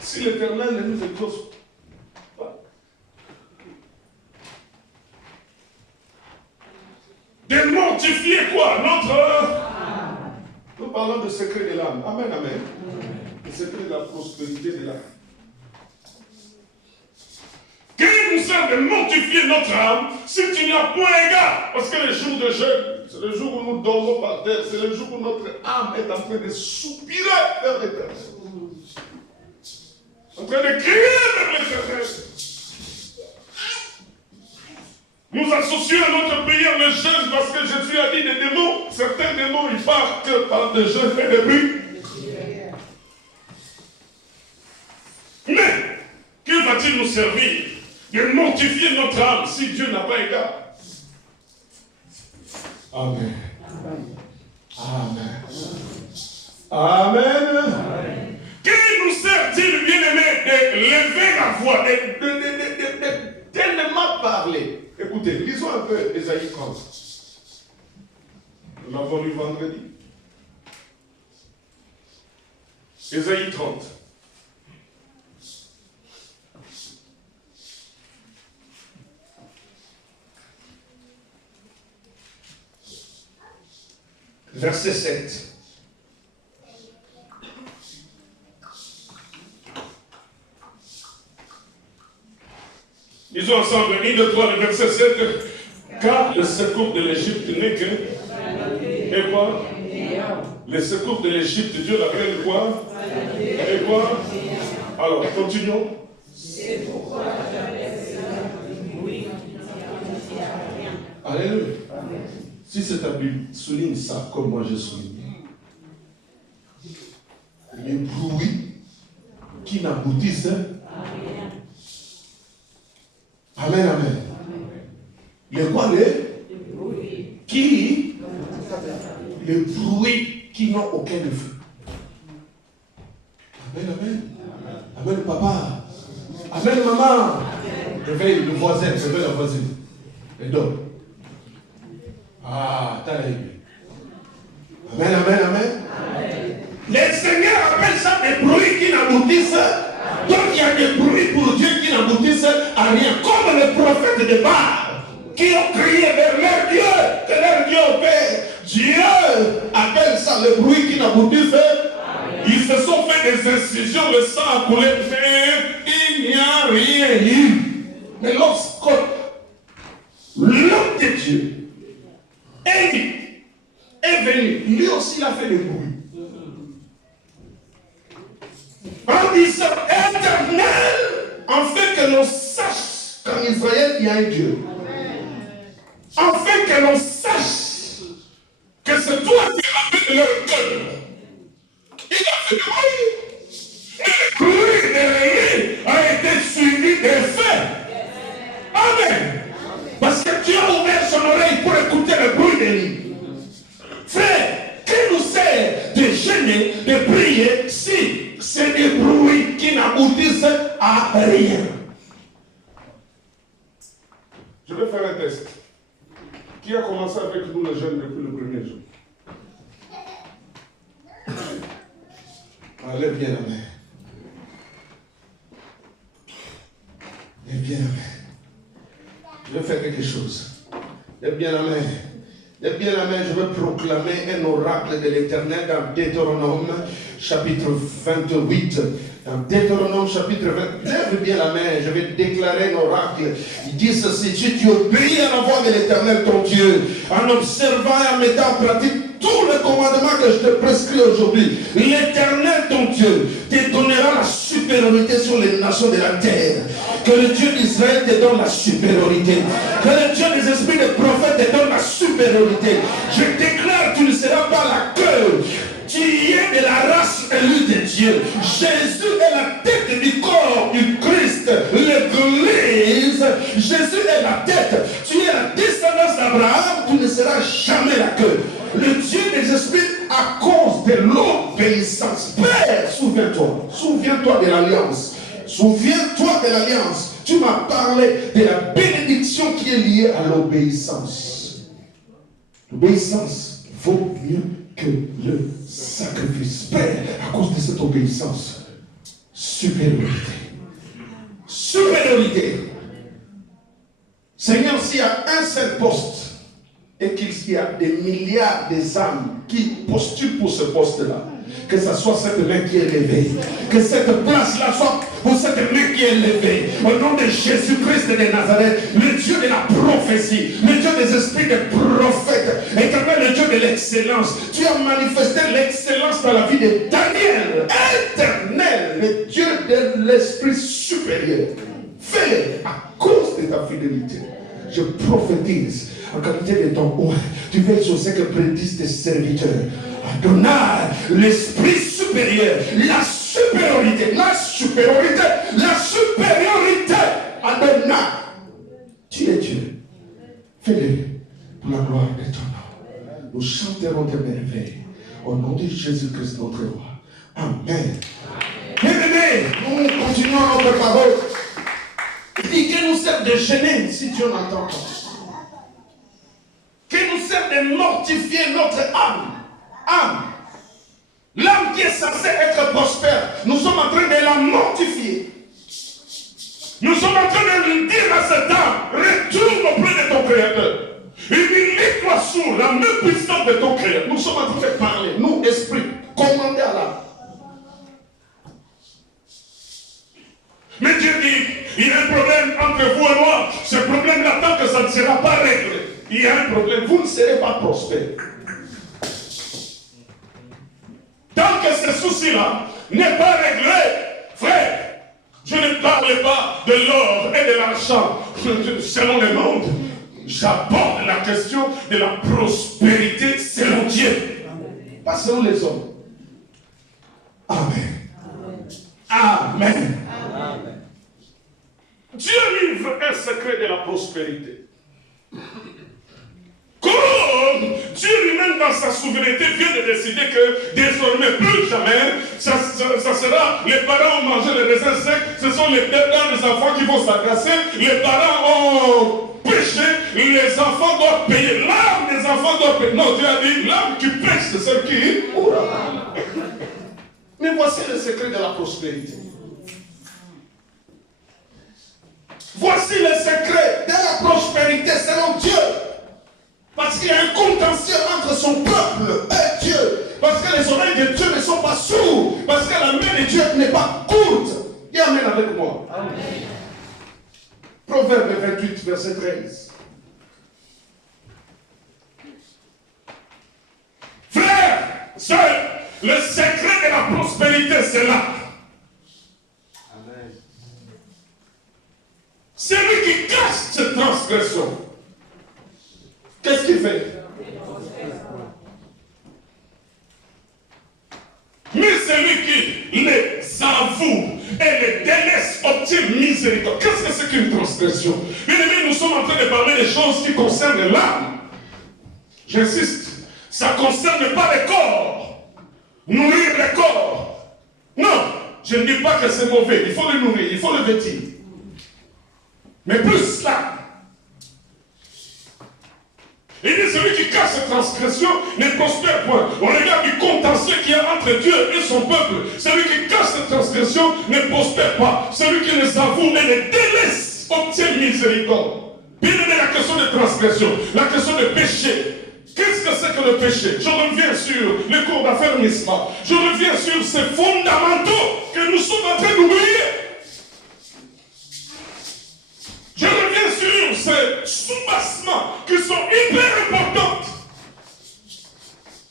si l'Éternel ne nous exauce pas, de mortifier quoi? Nous parlons de secret de l'âme. Amen, amen. Le secret de la prospérité de l'âme. Qu'il nous sert de mortifier notre âme si tu n'y as point égard. Parce que les jours de jeûne, c'est le jour où nous dormons par terre, c'est le jour où notre âme est en train de soupirer vers l'Éternel. En train de crier vers l'Éternel. Nous associons à notre prière le jeûne parce que Jésus a dit des démons. Certains démons, ils partent par des jeûnes et des bruits. Mais, que va-t-il nous servir de mortifier notre âme si Dieu n'a pas égard? Amen. Amen. Amen. Amen. Que nous sert-il, bien-aimé, de lever la voix, de tellement parler? Écoutez, lisons un peu Ésaïe 30. Nous l'avons lu vendredi. Ésaïe 30. Verset 7. Lisons ensemble, 1, 2, 3, le verset 7. Car le secours de l'Égypte n'est que... Et quoi? Le secours de l'Égypte, Dieu l'appelle quoi? Et quoi? Alors, continuons. C'est pourquoi alléluia. Si c'est ta Bible, souligne ça comme moi je souligne. Les bruits qui n'aboutissent. Amen, amen. Les quoi, les bruits qui n'ont aucun effet. Amen, amen. Amen, papa. Amen, maman. Réveille le voisin, réveille la voisine. Et donc. Ah, t'as l'air. Amen, amen, amen. Le Seigneur appelle ça des bruits qui n'aboutissent. Donc il y a des bruits pour Dieu qui n'aboutissent à rien. Comme les prophètes de Baal qui ont crié vers leur Dieu, que leur Dieu opère. Dieu appelle ça les bruits qui n'aboutissent. Ils se sont fait des incisions, le sang a coulé, mais il n'y a rien eu. Mais lorsque l'homme de Dieu est venu, lui aussi il a fait des bruits. En disant, Éternel, en fait que l'on sache qu'en Israël il y a un Dieu. En fait que l'on sache que c'est toi qui as fait leur cœur. Il a fait des bruits. Et le bruit de lui a été suivi des faits. Amen. Parce que Dieu a ouvert son oreille pour écouter le bruit de lui. Frère, que nous sert de gêner, de prier si c'est des bruits qui n'aboutissent à rien? Je vais faire un test. Qui a commencé avec nous le jeûne depuis le premier jour? Allez bien la main. Lève bien la main. Je vais faire quelque chose. Lève bien la main. Lève bien la main, je vais proclamer un oracle de l'Éternel dans Deutéronome, chapitre 28. Dans Deutéronome, chapitre 28. Lève bien la main, je vais déclarer un oracle. Il dit ceci: si tu obéis à la voix de l'Éternel ton Dieu, en observant et en mettant en pratique tous les commandements que je te prescris aujourd'hui, l'Éternel ton Dieu te donnera la supériorité sur les nations de la terre. Que le Dieu d'Israël te donne la supériorité. Que le Dieu des esprits des prophètes te donne la supériorité. Je déclare, tu ne seras pas la queue. Tu es de la race élue de Dieu. Jésus est la tête du corps du Christ, l'Église. Jésus est la tête. Tu es la descendance d'Abraham. Tu ne seras jamais la queue. Le Dieu des esprits, à cause de l'obéissance. Père, souviens-toi. Souviens-toi de l'alliance. Souviens-toi de l'alliance. Tu m'as parlé de la bénédiction qui est liée à l'obéissance. L'obéissance vaut mieux que le sacrifice. Père, à cause de cette obéissance, supériorité. Supériorité. Seigneur, s'il y a un seul poste et qu'il y a des milliards d'âmes qui postulent pour ce poste-là, que ce soit cette main qui est levée, que cette place-là soit pour cette main qui est levée, au nom de Jésus-Christ de Nazareth, le Dieu de la prophétie, le Dieu des esprits des prophètes, éternel, le Dieu de l'excellence. Tu as manifesté l'excellence dans la vie de Daniel, éternel, le Dieu de l'esprit supérieur. Fais-le à cause de ta fidélité. Je prophétise en qualité de ton oint. Tu veux exaucer que prédisent tes serviteurs. Adonai, l'esprit supérieur, la supériorité, Adonai, tu es Dieu. Fais-le pour la gloire de ton nom. Nous chanterons tes merveilles au nom de Jésus-Christ notre roi. Amen. Bien-aimés, nous continuons notre parole. Il dit que nous sert de gêner si Dieu n'entend pas. Que nous sert de mortifier notre âme. L'âme qui est censée être prospère, nous sommes en train de la mortifier. Nous sommes en train de lui dire à cette âme, retourne auprès de ton Créateur. Humilie-toi sous la main puissante de ton Créateur. Nous sommes en train de parler, nous, esprit, commandés à l'âme. Mais Dieu dit, il y a un problème entre vous et moi. Ce problème-là, tant que ça ne sera pas réglé, il y a un problème, vous ne serez pas prospère. Tant que ce souci-là n'est pas réglé, frère, je ne parle pas de l'or et de l'argent selon le monde. J'aborde la question de la prospérité selon Dieu, pas selon les hommes. Amen. Amen. Amen. Dieu livre un secret de la prospérité. Comme Dieu lui-même dans sa souveraineté vient de décider que désormais plus jamais ça sera les parents ont mangé les raisins secs, ce sont les enfants qui vont s'agacer, les parents ont péché, les enfants doivent payer, l'âme des enfants doit payer. Non, Dieu a dit l'âme qui pêche c'est celle qui mourra. Mais voici le secret de la prospérité. Voici le secret de la prospérité selon Dieu. Parce qu'il y a un contentieux entre son peuple et Dieu. Parce que les oreilles de Dieu ne sont pas sourdes. Parce que la main de Dieu n'est pas courte. Et amen avec moi. Amen. Proverbe 28, verset 13. Frère, le secret de la prospérité, c'est là. Amen. C'est lui qui cache cette transgression. Qu'est-ce qu'il fait? Mais celui qui les avoue et les délaisse obtient miséricorde. Qu'est-ce que c'est qu'une transgression? Bien aimé, nous sommes en train de parler des choses qui concernent l'âme. J'insiste, ça ne concerne pas le corps. Nourrir le corps. Non, je ne dis pas que c'est mauvais. Il faut le nourrir, il faut le vêtir. Mais plus là. Il dit celui qui cache cette transgression ne prospère point. On regarde du contentieux qu'il y a entre Dieu et son peuple. Celui qui cache cette transgression ne prospère pas. Celui qui les avoue et les délaisse obtient miséricorde. Bien aimé, la question de transgression, la question de péché. Qu'est-ce que c'est que le péché? Je reviens sur les cours d'affermissement. Je reviens sur ces fondamentaux que nous sommes en train d'oublier. Je reviens sur ces soubassements qui sont hyper importants.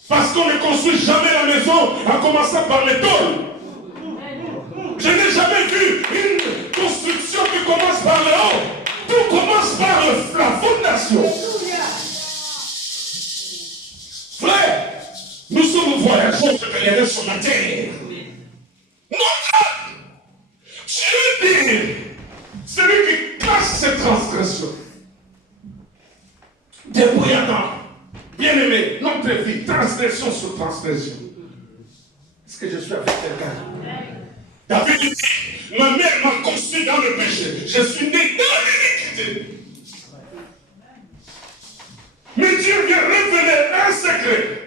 Parce qu'on ne construit jamais la maison en commençant par les tôles. Je n'ai jamais vu une construction qui commence par le haut. Tout commence par la fondation. Frère, nous sommes voyageurs de pèlerins sur la terre. Non, Dieu dit, celui qui cache ses transgressions. Depuis Adam, bien-aimé, notre vie, transgression sur transgression. Est-ce que je suis avec quelqu'un? David dit, ma mère m'a conçu dans le péché. Je suis né dans l'iniquité. Mais Dieu vient révéler un secret.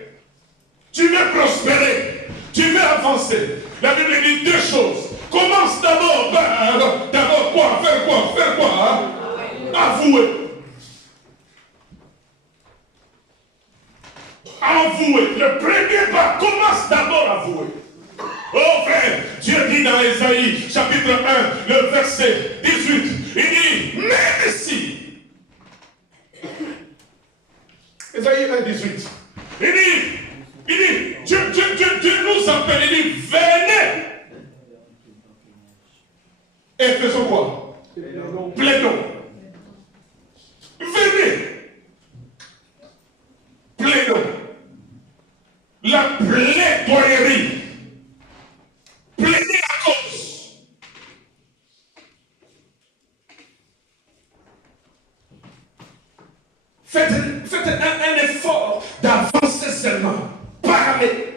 tu veux prospérer, tu veux avancer, la Bible dit 2 choses. Commence d'abord quoi? Faire quoi? Hein? Avouer. Avouer. Le premier pas, commence d'abord à avouer. Oh frère, Dieu dit dans Ésaïe, chapitre 1, le verset 18, il dit, même si. Ésaïe 1, 18. Il dit, Dieu nous appelle, il dit, venez. Et faisons quoi? Plaidons. Venez. Plaidons. La plaidoyerie. Plaidez la cause. Faites un effort d'avancer seulement. Parlez.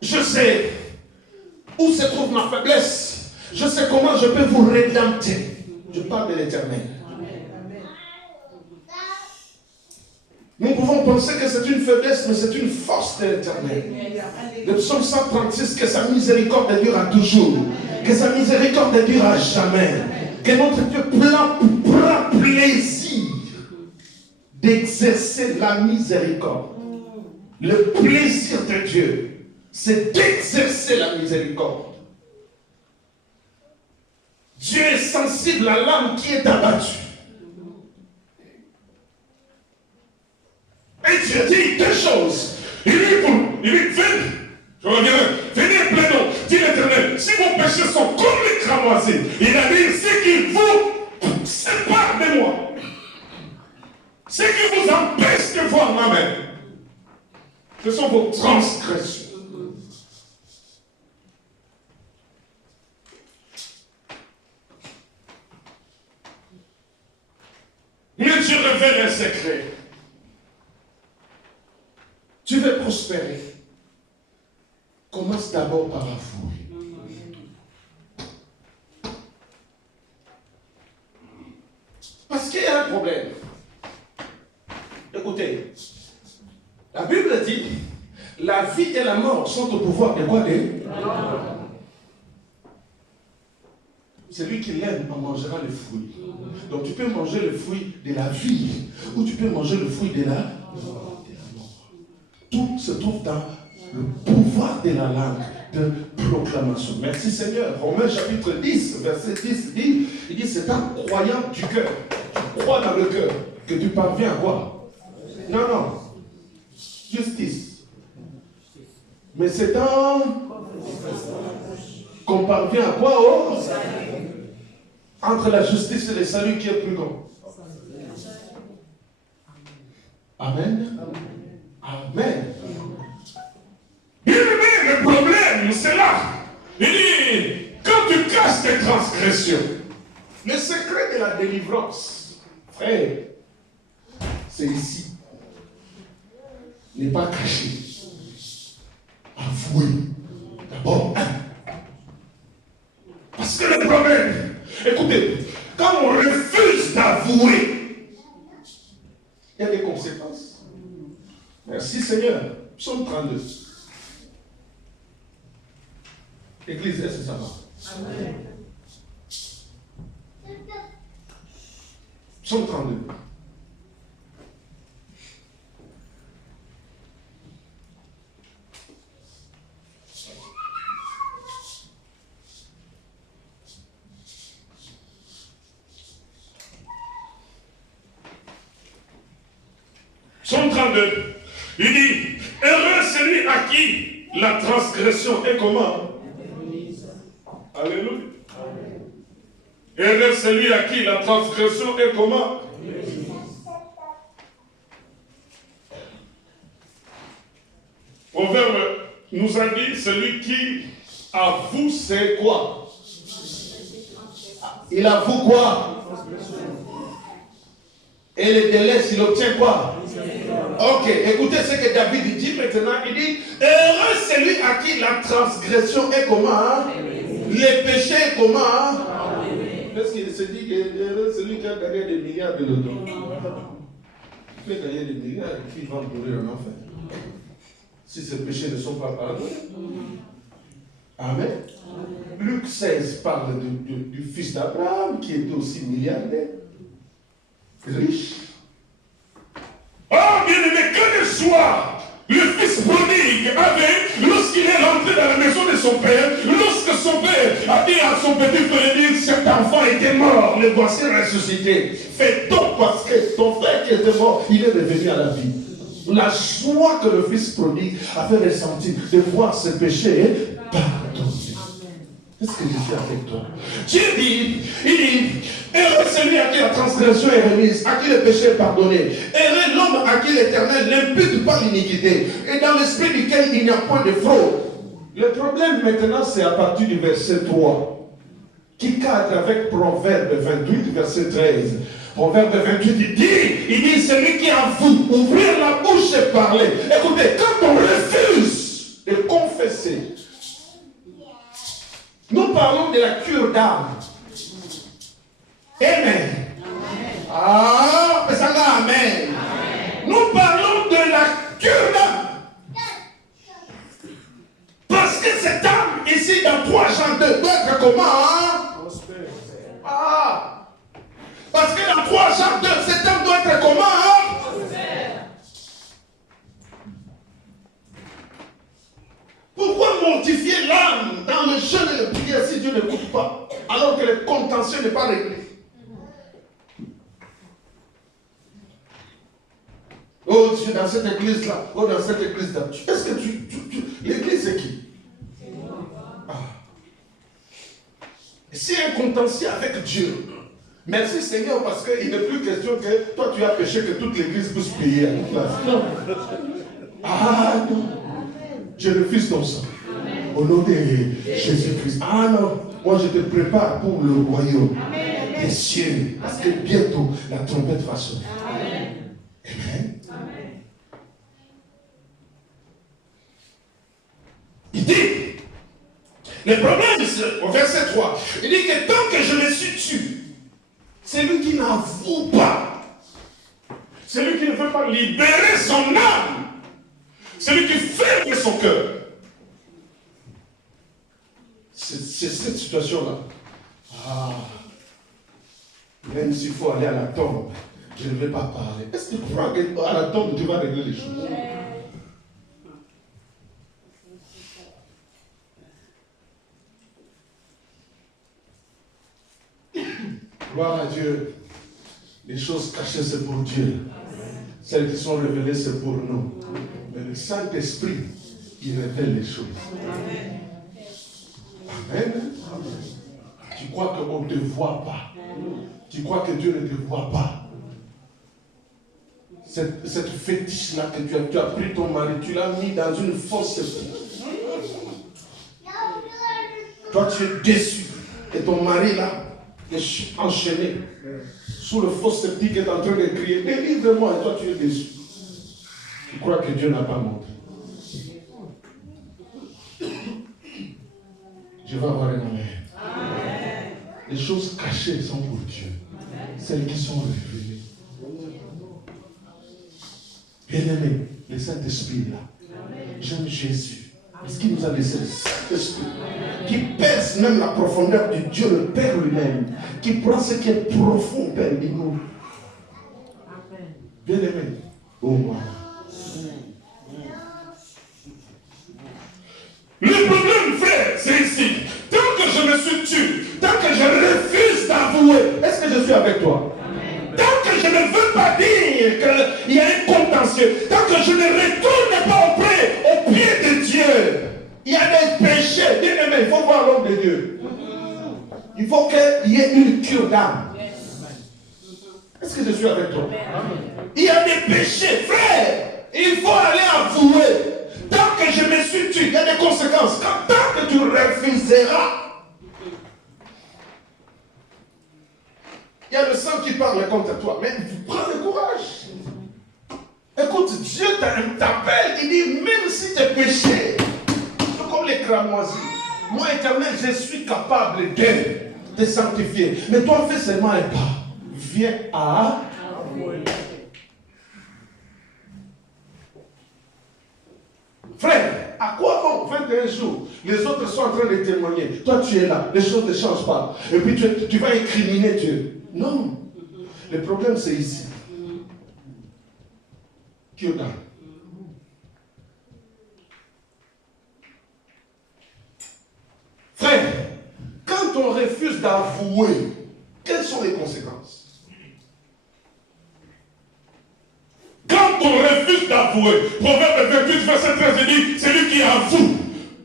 Je sais où se trouve ma faiblesse. Je sais comment je peux vous rédempter. Je parle de l'Éternel. Nous pouvons penser que c'est une faiblesse, mais c'est une force de l'Éternel. Le psaume 136, que sa miséricorde dure à toujours. Que sa miséricorde dure à jamais. Que notre Dieu prend plaisir d'exercer la miséricorde. Le plaisir de Dieu, c'est d'exercer la miséricorde. Dieu est sensible à l'âme qui est abattue. Et Dieu dit 2 choses. Il dit, venez, je reviens, venez plaidons, dit l'Éternel, si vos péchés sont comme les cramoisis, il a dit, ce qui vous sépare de moi, ce qui vous empêche de voir ma main, ce sont vos transgressions. Mais Dieu révèle un secret. Tu veux prospérer. Commence d'abord par avouer. Parce qu'il y a un problème. Écoutez, la Bible dit, la vie et la mort sont au pouvoir de quoi? Celui qui l'aime en mangera le fruit. Donc tu peux manger le fruit de la vie ou tu peux manger le fruit de la mort. Tout se trouve dans le pouvoir de la langue de proclamation. Merci Seigneur. Romains chapitre 10, verset 10 dit, il dit c'est en croyant du cœur. Tu crois dans le cœur que tu parviens à quoi? Non. Justice. Mais c'est en qu'on parvient à quoi? Oh? Entre la justice et le salut qui est plus grand. Amen. Amen. Le problème, c'est là. Il dit, quand tu caches tes transgressions, le secret de la délivrance, frère, c'est ici. N'est pas caché. Avouez. D'abord, parce que le problème, écoutez, quand on refuse d'avouer, il y a des conséquences. Merci Seigneur. Psaume 32. Église, est-ce que ça va? Amen. Psaume 32. Psaume 32. Il dit, heureux celui à qui la transgression est comment? Alléluia. Heureux celui à qui la transgression est comment? Proverbe nous a dit, celui qui avoue, c'est quoi? Il avoue quoi? Et le délaisse, il obtient quoi? Ok, écoutez ce que David dit maintenant. Il dit, heureux celui à qui la transgression est comment? Hein? Le péché est comment? Hein? Parce qu'il se dit que heureux celui qui a gagné des milliards de loto. Tu peux gagner des milliards et puis ils vont mourir en enfer. Si ces péchés ne sont pas pardonnés. Amen. Luc 16 parle du fils d'Abraham qui était aussi milliardaire, riche. Oh, bien-aimé, que le soir, le fils prodigue avait, lorsqu'il est rentré dans la maison de son père, lorsque son père a dit à son petit frère, cet enfant était mort, le voici ressuscité. Fais donc parce que ton frère qui était mort, il est revenu à la vie. La joie que le fils prodigue a fait ressentir de voir ses péchés pardonnés. Est-ce que je suis avec toi? Dieu dit, il dit, heureux celui à qui la transgression est remise, à qui le péché est pardonné. Heureux l'homme à qui l'Éternel n'impute pas l'iniquité, et dans l'esprit duquel il n'y a point de fraude. Le problème maintenant, c'est à partir du verset 3, qui cadre avec Proverbe 28, verset 13. Proverbe 28, il dit, celui qui avoue, ouvrir la bouche et parler. Écoutez, quand on refuse de confesser, nous parlons de la cure d'âme. Amen. Ah, mais ça va, amen. Nous parlons de la cure d'âme. Parce que cette âme, ici, dans 3 Jean 2, doit être comment? Ah. Parce que dans 3 Jean 2, cette âme doit être comment? Pourquoi mortifier l'âme dans le jeûne et le prière si Dieu n'écoute pas, alors que le contentieux n'est pas réglé? Oh Dieu, dans cette église-là, oh dans cette église-là, est-ce que l'église c'est qui? Ah. Si un contentieux avec Dieu, merci Seigneur parce qu'il n'est plus question que toi tu as péché que toute l'église puisse payer à toute place. Non. Ah non. Je refuse ton sang. Au nom de Jésus-Christ. Ah non. Moi je te prépare pour le royaume des cieux. Parce que bientôt la trompette va sonner. Amen. Amen. Il dit, le problème c'est au verset 3, il dit que tant que je me suis tué, celui qui n'avoue pas, celui qui ne veut pas libérer son âme, celui qui ferme son cœur. C'est cette situation-là. Ah, même s'il faut aller à la tombe, je ne vais pas parler. Est-ce que tu crois qu'à la tombe, tu vas régler les choses? Gloire à Dieu. Les choses cachées, c'est pour Dieu. Celles qui sont révélées, c'est pour nous. Mais le Saint-Esprit, il révèle les choses. Amen. Tu crois qu'on ne te voit pas. Tu crois que Dieu ne te voit pas. Cette fétiche-là que tu as pris ton mari, tu l'as mis dans une fosse septique. Toi, tu es déçu. Et ton mari, là, est enchaîné. Sous le fosse septique, est en train de crier, délivre-moi. Et toi, tu es déçu. Tu crois que Dieu n'a pas montré. Je vais avoir un amen. Amen. Les choses cachées sont pour Dieu. Amen. Celles qui sont révélées. Bien-aimé, le Saint-Esprit là. J'aime Jésus. Parce qu'il nous a laissé le Saint-Esprit. Qui pèse même la profondeur du Dieu, le Père lui-même. Qui prend ce qui est profond, Père, de nous. Bien-aimé. Oh, moi. Le problème, frère, c'est ici. Tant que je me suis tué, tant que je refuse d'avouer, est-ce que je suis avec toi? Amen. Tant que je ne veux pas dire qu'il y a un contentieux, tant que je ne retourne pas au pied de Dieu, il y a des péchés. Bien aimé, il faut voir l'homme de Dieu. Il faut qu'il y ait une cure d'âme. Est-ce que je suis avec toi? Amen. Il y a des péchés, frère. Il faut aller avouer. Tant que je me suis tué, il y a des conséquences. Tant que tu refuseras, il y a le sang qui parle contre toi. Mais prends le courage. Écoute, Dieu t'appelle, il dit, même si tu es péché, comme les cramoisis, moi Éternel, je suis capable de te sanctifier. Mais toi, fais seulement un pas. Viens à... 21 jours, les autres sont en train de témoigner. Toi, tu es là, les choses ne changent pas. Et puis tu vas incriminer Dieu. Non. Le problème, c'est ici. Kyoda. Frère, quand on refuse d'avouer, quelles sont les conséquences? Quand on refuse d'avouer, Proverbe 28, verset 13 dit, c'est lui qui avoue.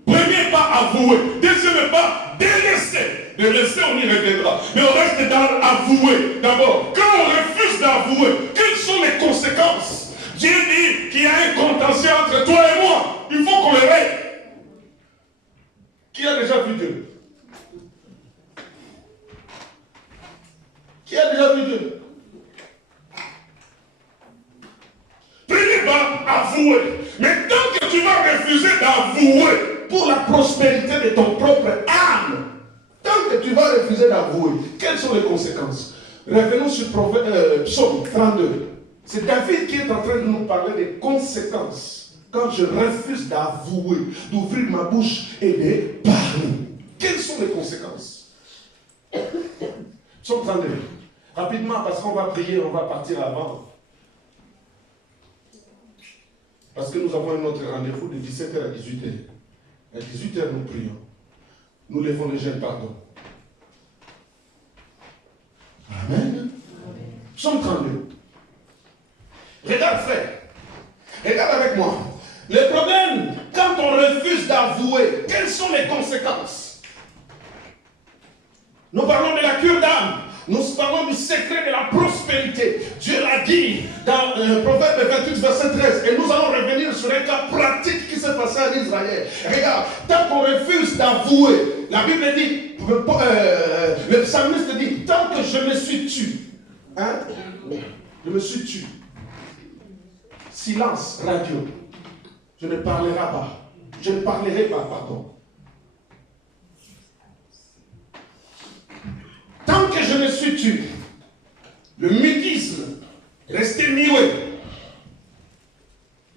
Premier pas, avouer. Deuxième pas, délaisser. Délaisser, on y reviendra. Mais on reste dans avouer. D'abord, quand on refuse d'avouer, quelles sont les conséquences? Dieu dit qu'il y a un contentieux entre toi et moi. Il faut qu'on le règle. Qui a déjà vu Dieu? Qui a déjà vu Dieu? Premier pas, avouer. Mais tant que tu vas refuser d'avouer, pour la prospérité de ton propre âme, tant que tu vas refuser d'avouer, quelles sont les conséquences? Revenons sur Psaume 32. C'est David qui est en train de nous parler des conséquences quand je refuse d'avouer, d'ouvrir ma bouche et de parler. Quelles sont les conséquences? Psaume 32. Rapidement, parce qu'on va prier, on va partir avant. Parce que nous avons un autre rendez-vous de 17h à 18h. À 18h, nous prions. Nous levons les jeunes pardon. Amen. Psaume 32. Regarde, frère. Regarde avec moi. Le problème, quand on refuse d'avouer, quelles sont les conséquences? Nous parlons de la cure d'âme. Nous parlons du secret de la prospérité. Dieu l'a dit dans Proverbe 28, verset 13. Et nous allons revenir sur un cas pratique qui s'est passé en Israël. Regarde, tant qu'on refuse d'avouer, la Bible dit, le psalmiste dit, tant que je me suis tu, hein, je me suis tu. Silence, radio. Je ne parlerai pas. Je ne parlerai pas, pardon. Tant que je me suis tué, le mutisme, resté muet.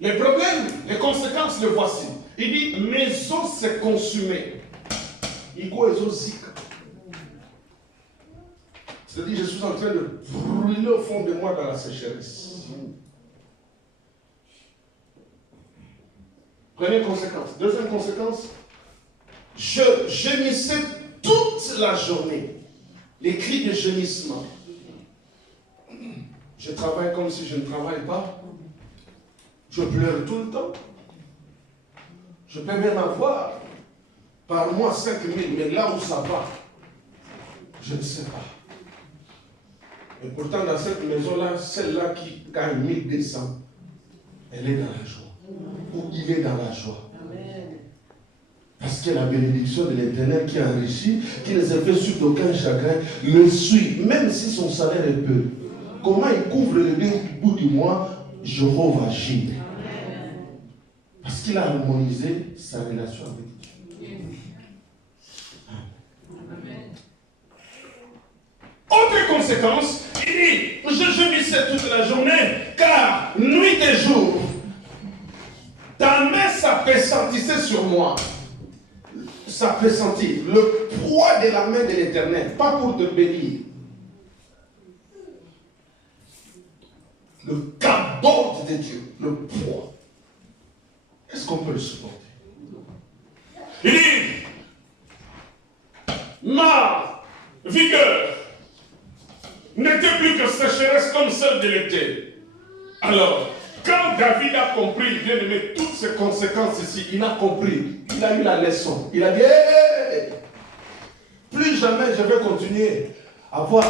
Les problèmes, les conséquences, le voici. Il dit, mes os s'est consumé. C'est-à-dire, je suis en train de brûler au fond de moi dans la sécheresse. Première conséquence. Deuxième conséquence, je gémissais toute la journée. Les cris de gémissement. Je travaille comme si je ne travaille pas. Je pleure tout le temps. Je peux même avoir par mois 5 000, mais là où ça va, je ne sais pas. Et pourtant, dans cette maison-là, celle-là qui gagne 1200, elle est dans la joie. Ou il est dans la joie. Parce que la bénédiction de l'Éternel qui enrichit, qui ne se fait suivre d'aucun chagrin, le suit, même si son salaire est peu. Comment il couvre le bout du mois, Jéhovah agit. Parce qu'il a harmonisé sa relation avec Dieu. Autre conséquence, il dit, je gémissais toute la journée, car nuit et jour, ta main s'appesantissait sur moi. Ça peut sentir le poids de la main de l'Éternel, pas pour te bénir. Le cadeau de Dieu, le poids. Est-ce qu'on peut le supporter? Il dit, ma vigueur n'était plus que sécheresse comme celle de l'été. Alors, quand David a compris, bien aimé, toutes ces conséquences ici, il a compris, il a eu la leçon. Il a dit, hey, plus jamais je vais continuer à avoir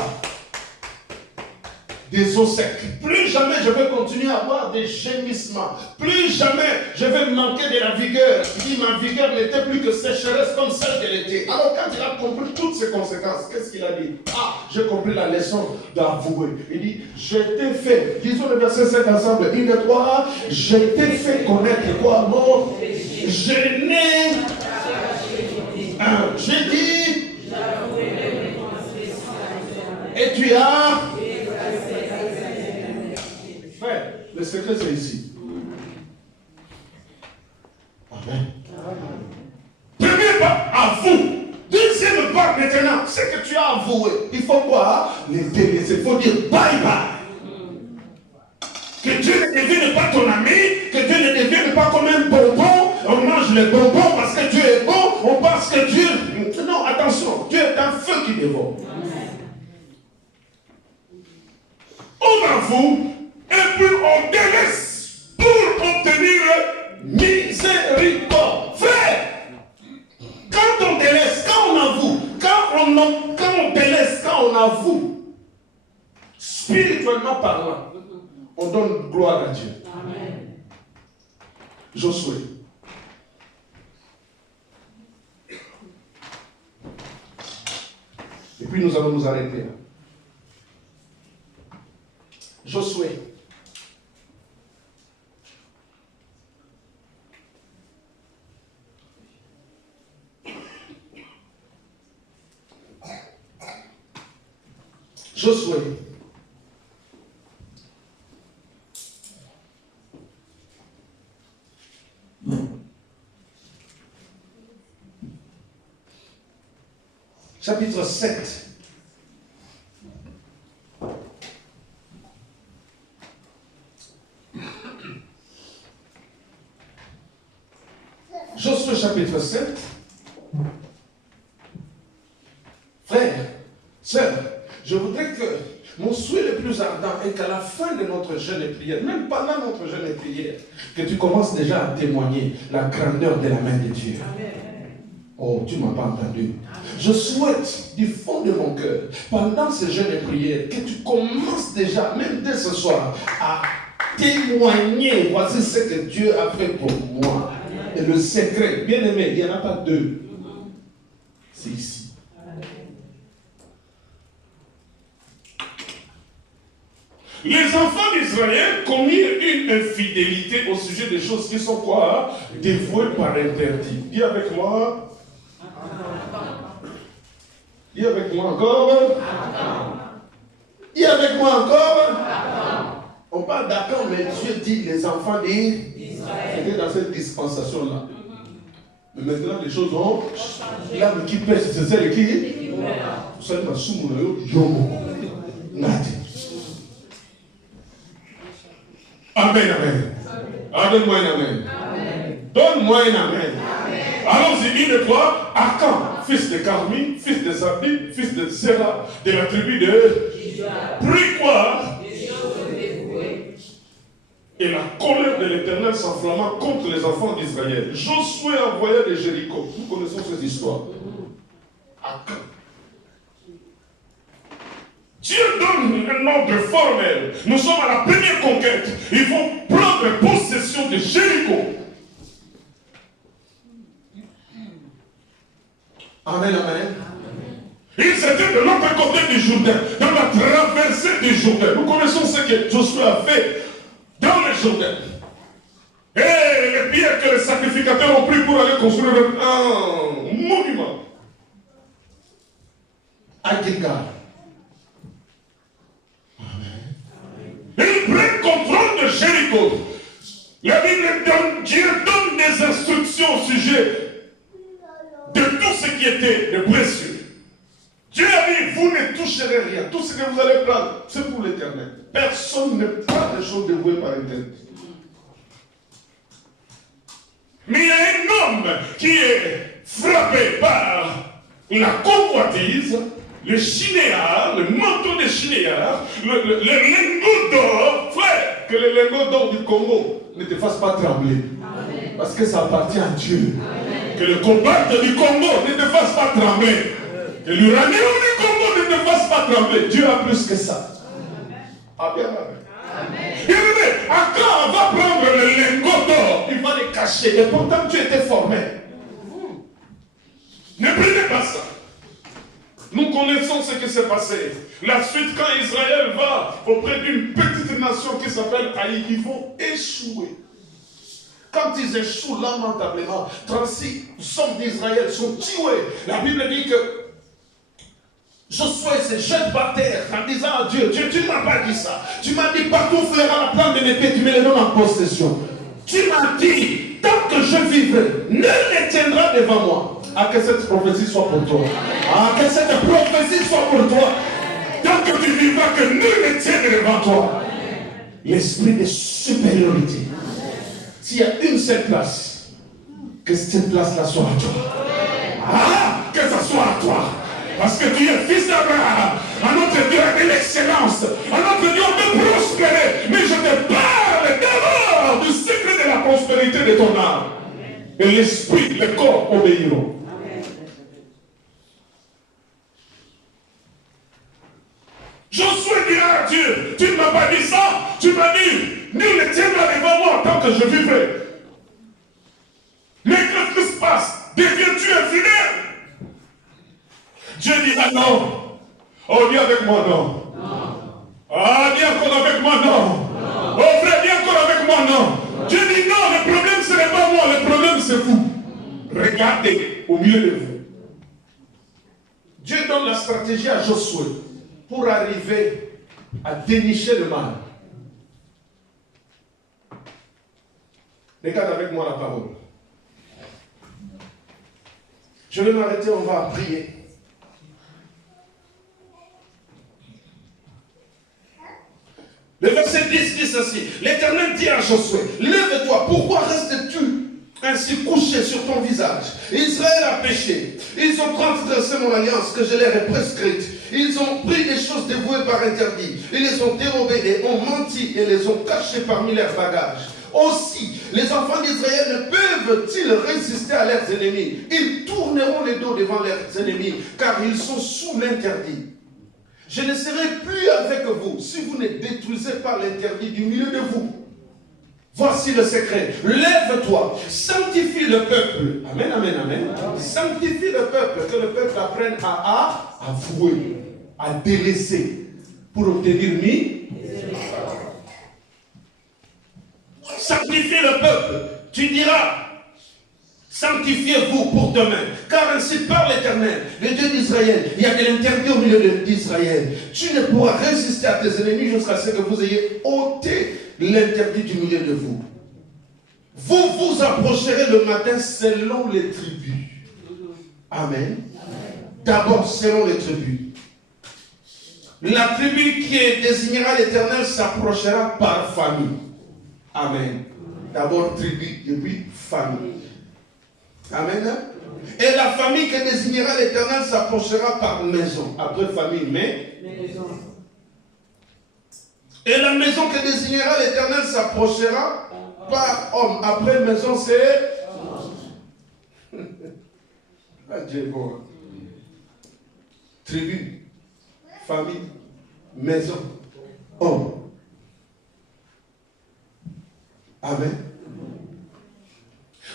des os secs. Plus jamais je vais continuer à avoir des gémissements. Plus jamais je vais manquer de la vigueur. Il dit, ma vigueur n'était plus que sécheresse comme celle de l'été. Alors quand il a compris toutes ces conséquences, qu'est-ce qu'il a dit? Ah, j'ai compris la leçon d'avouer. Il dit, je t'ai fait, disons le verset 7 ensemble, il de toi, je t'ai fait connaître quoi, mon je n'ai. J'ai dit, et tu as. Frère, le secret c'est ici. Amen. laisser. Il faut dire bye bye. Que Dieu ne devienne pas ton ami, que Dieu ne devienne pas comme un bonbon. On mange les bonbons parce que Dieu est bon, on pense que Dieu... Non, attention, Dieu est un feu qui dévore. On avoue et puis on délaisse pour obtenir miséricorde. Frère, quand on délaisse, quand on avoue, quand on délaisse, quand on avoue, spirituellement parlant, on donne gloire à Dieu. Amen. Josué. Et puis nous allons nous arrêter là. Josué. Josué. Chapitre 7. Josué chapitre 7. Frère, sœur, je voudrais que mon souhait le plus ardent est qu'à la fin de notre jeûne et prière, même pendant notre jeûne et prière, que tu commences déjà à témoigner la grandeur de la main de Dieu. Amen. Oh, tu ne m'as pas entendu. Je souhaite du fond de mon cœur, pendant ce jeûne et prière, que tu commences déjà, même dès ce soir, à témoigner. Voici ce que Dieu a fait pour moi. Et le secret, bien aimé, il n'y en a pas deux. C'est ici. Les enfants d'Israël commirent une infidélité au sujet des choses qui sont quoi? Dévouées par interdit. Dis avec moi. Dis avec moi encore. Dis avec moi encore. On parle d'accord, mais Dieu dit les enfants d'Israël. C'était dans cette dispensation-là. Mais maintenant, les choses ont changé. L'âme qui pèse, c'est celle qui. Vous savez, ma soumouna, Amen, amen. Donne-moi un amen. Donne-moi un amen. Allons-y, une fois, Akan, fils de Carmi, fils de Zabdi, fils de Zéra, de la tribu de prie quoi? Et la colère de l'Éternel s'enflamma contre les enfants d'Israël. Josué envoya de Jéricho. Nous connaissons cette histoire. Akan. Dieu donne un ordre formel. Nous sommes à la première conquête. Il faut prendre possession de Jéricho. Amen, amen. Ils étaient de l'autre côté du Jourdain, dans la traversée du Jourdain. Nous connaissons ce que Josué a fait dans le Jourdain. Et les pierres que les sacrificateurs ont pris pour aller construire un monument. À Gilgal. Ils prennent contrôle de Jéricho. La Bible donne, Dieu donne des instructions au sujet de tout ce qui était de précieux. Dieu a dit, vous ne toucherez rien. Tout ce que vous allez prendre, c'est pour l'éternel. Personne ne prend des choses dévouées par l'éternel. Mais il y a un homme qui est frappé par la convoitise, le chinéard, le manteau de chinéard, le lingot d'or. Frère, que le lingot d'or du Congo ne te fasse pas trembler. Amen. Parce que ça appartient à Dieu. Amen. Que le combat du Congo ne te fasse pas trembler. Que l'uranium du Congo ne te fasse pas trembler. Dieu a plus que ça. Ah bien, amen. Amen. Quand on va prendre le lingot d'or, il va les cacher. Et pourtant, tu étais formé. Ne prenez pas ça. Nous connaissons ce qui s'est passé. La suite, quand Israël va auprès d'une petite nation qui s'appelle Haï, ils vont échouer. Quand ils échouent lamentablement, 36 hommes d'Israël sont tués. La Bible dit que Josué se jette par terre en disant à Dieu, Dieu, tu ne m'as pas dit ça. Tu m'as dit, par ton frère à la plante de l'épée, tu me les donnes en possession. Tu m'as dit, tant que je vivrai, nul ne tiendra devant moi. Ah, que cette prophétie soit pour toi. Ah, que cette prophétie soit pour toi. Tant que que tu vivras, que nul ne tienne devant toi. L'esprit de supériorité. S'il y a une seule place, que cette place-là soit à toi. Ah, que ça soit à toi. Parce que tu es fils d'Abraham. À notre Dieu a de l'excellence. À notre Dieu on peut prospérer. Mais je te parle d'abord du secret de la prospérité de ton âme. Et l'esprit, le corps obéiront. Josué dira à Dieu, tu ne m'as pas dit ça, tu m'as dit, nul ne tiendra devant moi tant que je vivrai. Mais que tout se passe, deviens-tu infidèle? Dieu dira non. Oh, dis avec moi non. Ah, dis encore avec moi non. Oh frère, dis encore avec moi non. Dieu dit non, le problème ce n'est pas moi, le problème c'est vous. Regardez au milieu de vous. Dieu donne la stratégie à Josué pour arriver à dénicher le mal. Regarde avec moi la parole. Je vais m'arrêter, on va prier. Le verset 10 dit ceci. L'Éternel dit à Josué, lève-toi, pourquoi restes-tu ainsi couché sur ton visage? Israël a péché. Ils ont transgressé mon alliance que je leur ai prescrite. Ils ont pris des choses dévouées par interdit. Ils les ont dérobées et ont menti et les ont cachées parmi leurs bagages. Aussi, les enfants d'Israël ne peuvent-ils résister à leurs ennemis? Ils tourneront les dos devant leurs ennemis, car ils sont sous l'interdit. Je ne serai plus avec vous si vous ne détruisez pas l'interdit du milieu de vous. Voici le secret. Lève-toi, sanctifie le peuple. Amen, amen, amen. Sanctifie le peuple, que le peuple apprenne à avouer, à délaisser, pour obtenir Sanctifie le peuple. Tu diras, sanctifiez-vous pour demain, car ainsi parle l'Éternel, le Dieu d'Israël. Il y a de l'interdit au milieu d'Israël. Tu ne pourras résister à tes ennemis jusqu'à ce que vous ayez ôté l'interdit du milieu de vous. Vous vous approcherez le matin selon les tribus. Amen. D'abord selon les tribus. La tribu qui désignera l'Éternel s'approchera par famille. Amen. D'abord tribu et puis famille. Amen. Et la famille que désignera l'Éternel s'approchera par maison. Après famille, mais maison. Et la maison que désignera l'Éternel s'approchera par homme. Après maison, c'est ah, Dieu est bon. Tribu, famille, maison, homme. Amen.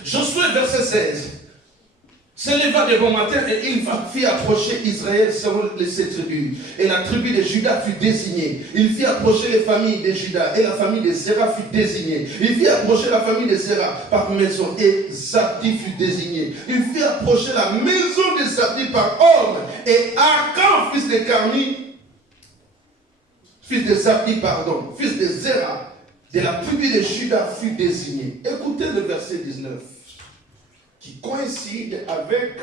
Josué, verset 16. Se leva de bon matin et il fit approcher Israël selon ses tribus. Et la tribu de Juda fut désignée. Il fit approcher les familles de Juda et la famille de Zéra fut désignée. Il fit approcher la famille de Zéra par maison et Zabdi fut désigné. Il fit approcher la maison de Zabdi par homme. Et Akan, fils de Carmi, fils de Zabdi, pardon, fils de Zéra, de la tribu de Juda fut désigné. Écoutez le verset 19. Qui coïncide avec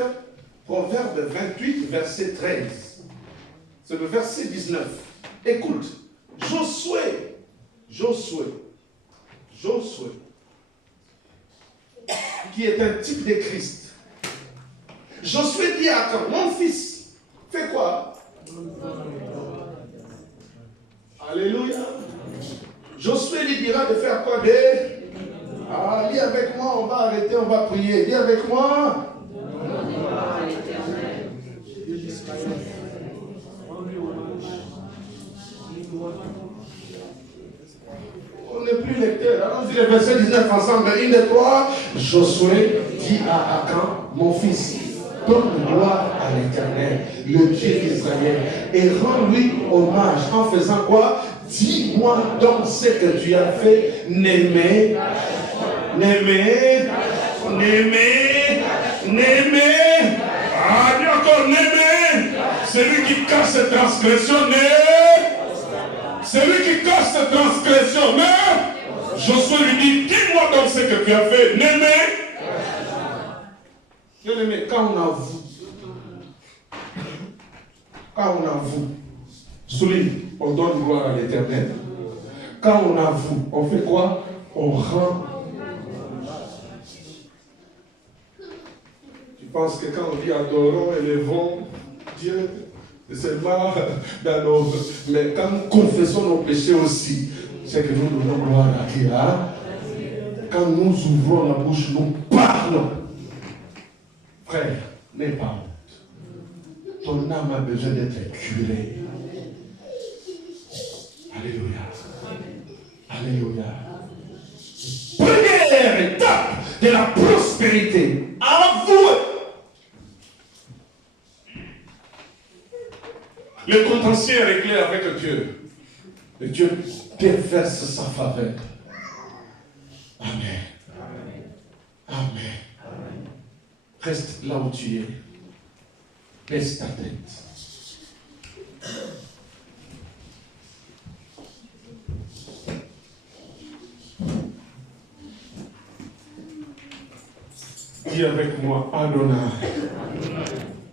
Proverbe 28, verset 13. C'est le verset 19. Écoute, Josué, qui est un type de Christ. Josué dit à Akan, mon fils, fais quoi? Alléluia. Josué lui dira de faire quoi? Ah, lis avec moi, on va arrêter, on va prier. Lis avec moi. On n'est plus lecteur. Allons-y, le verset 19 ensemble. 1, 2, 3. Josué dit à Akan, mon fils, donne gloire à l'Éternel, le Dieu d'Israël, et rends-lui hommage en faisant quoi? Dis-moi donc ce que tu as fait, Némé. Ah, dis encore Némé. Celui qui cache cette transgression, celui qui cache cette transgression, Josué lui dit, dis-moi donc ce que tu as fait, Némé. Bien-aimé, quand on avoue, Souligne, on donne gloire à l'Éternel. Quand on avoue, on fait quoi? On rend. Tu penses que quand on dit adorons, élevons Dieu, c'est seulement dans nos. Mais quand nous confessons nos péchés aussi, c'est que nous donnons gloire à Dieu. Hein? Quand nous ouvrons la bouche, nous parlons. Frère, n'aie pas honte. Ton âme a besoin d'être curée. Alléluia. Alléluia. Première étape de la prospérité. Avouer. Le contentieux est réglé avec Dieu. Et Dieu déverse sa faveur. Amen. Amen. Reste là où tu es. Baisse ta tête. Dis avec moi, Adonai.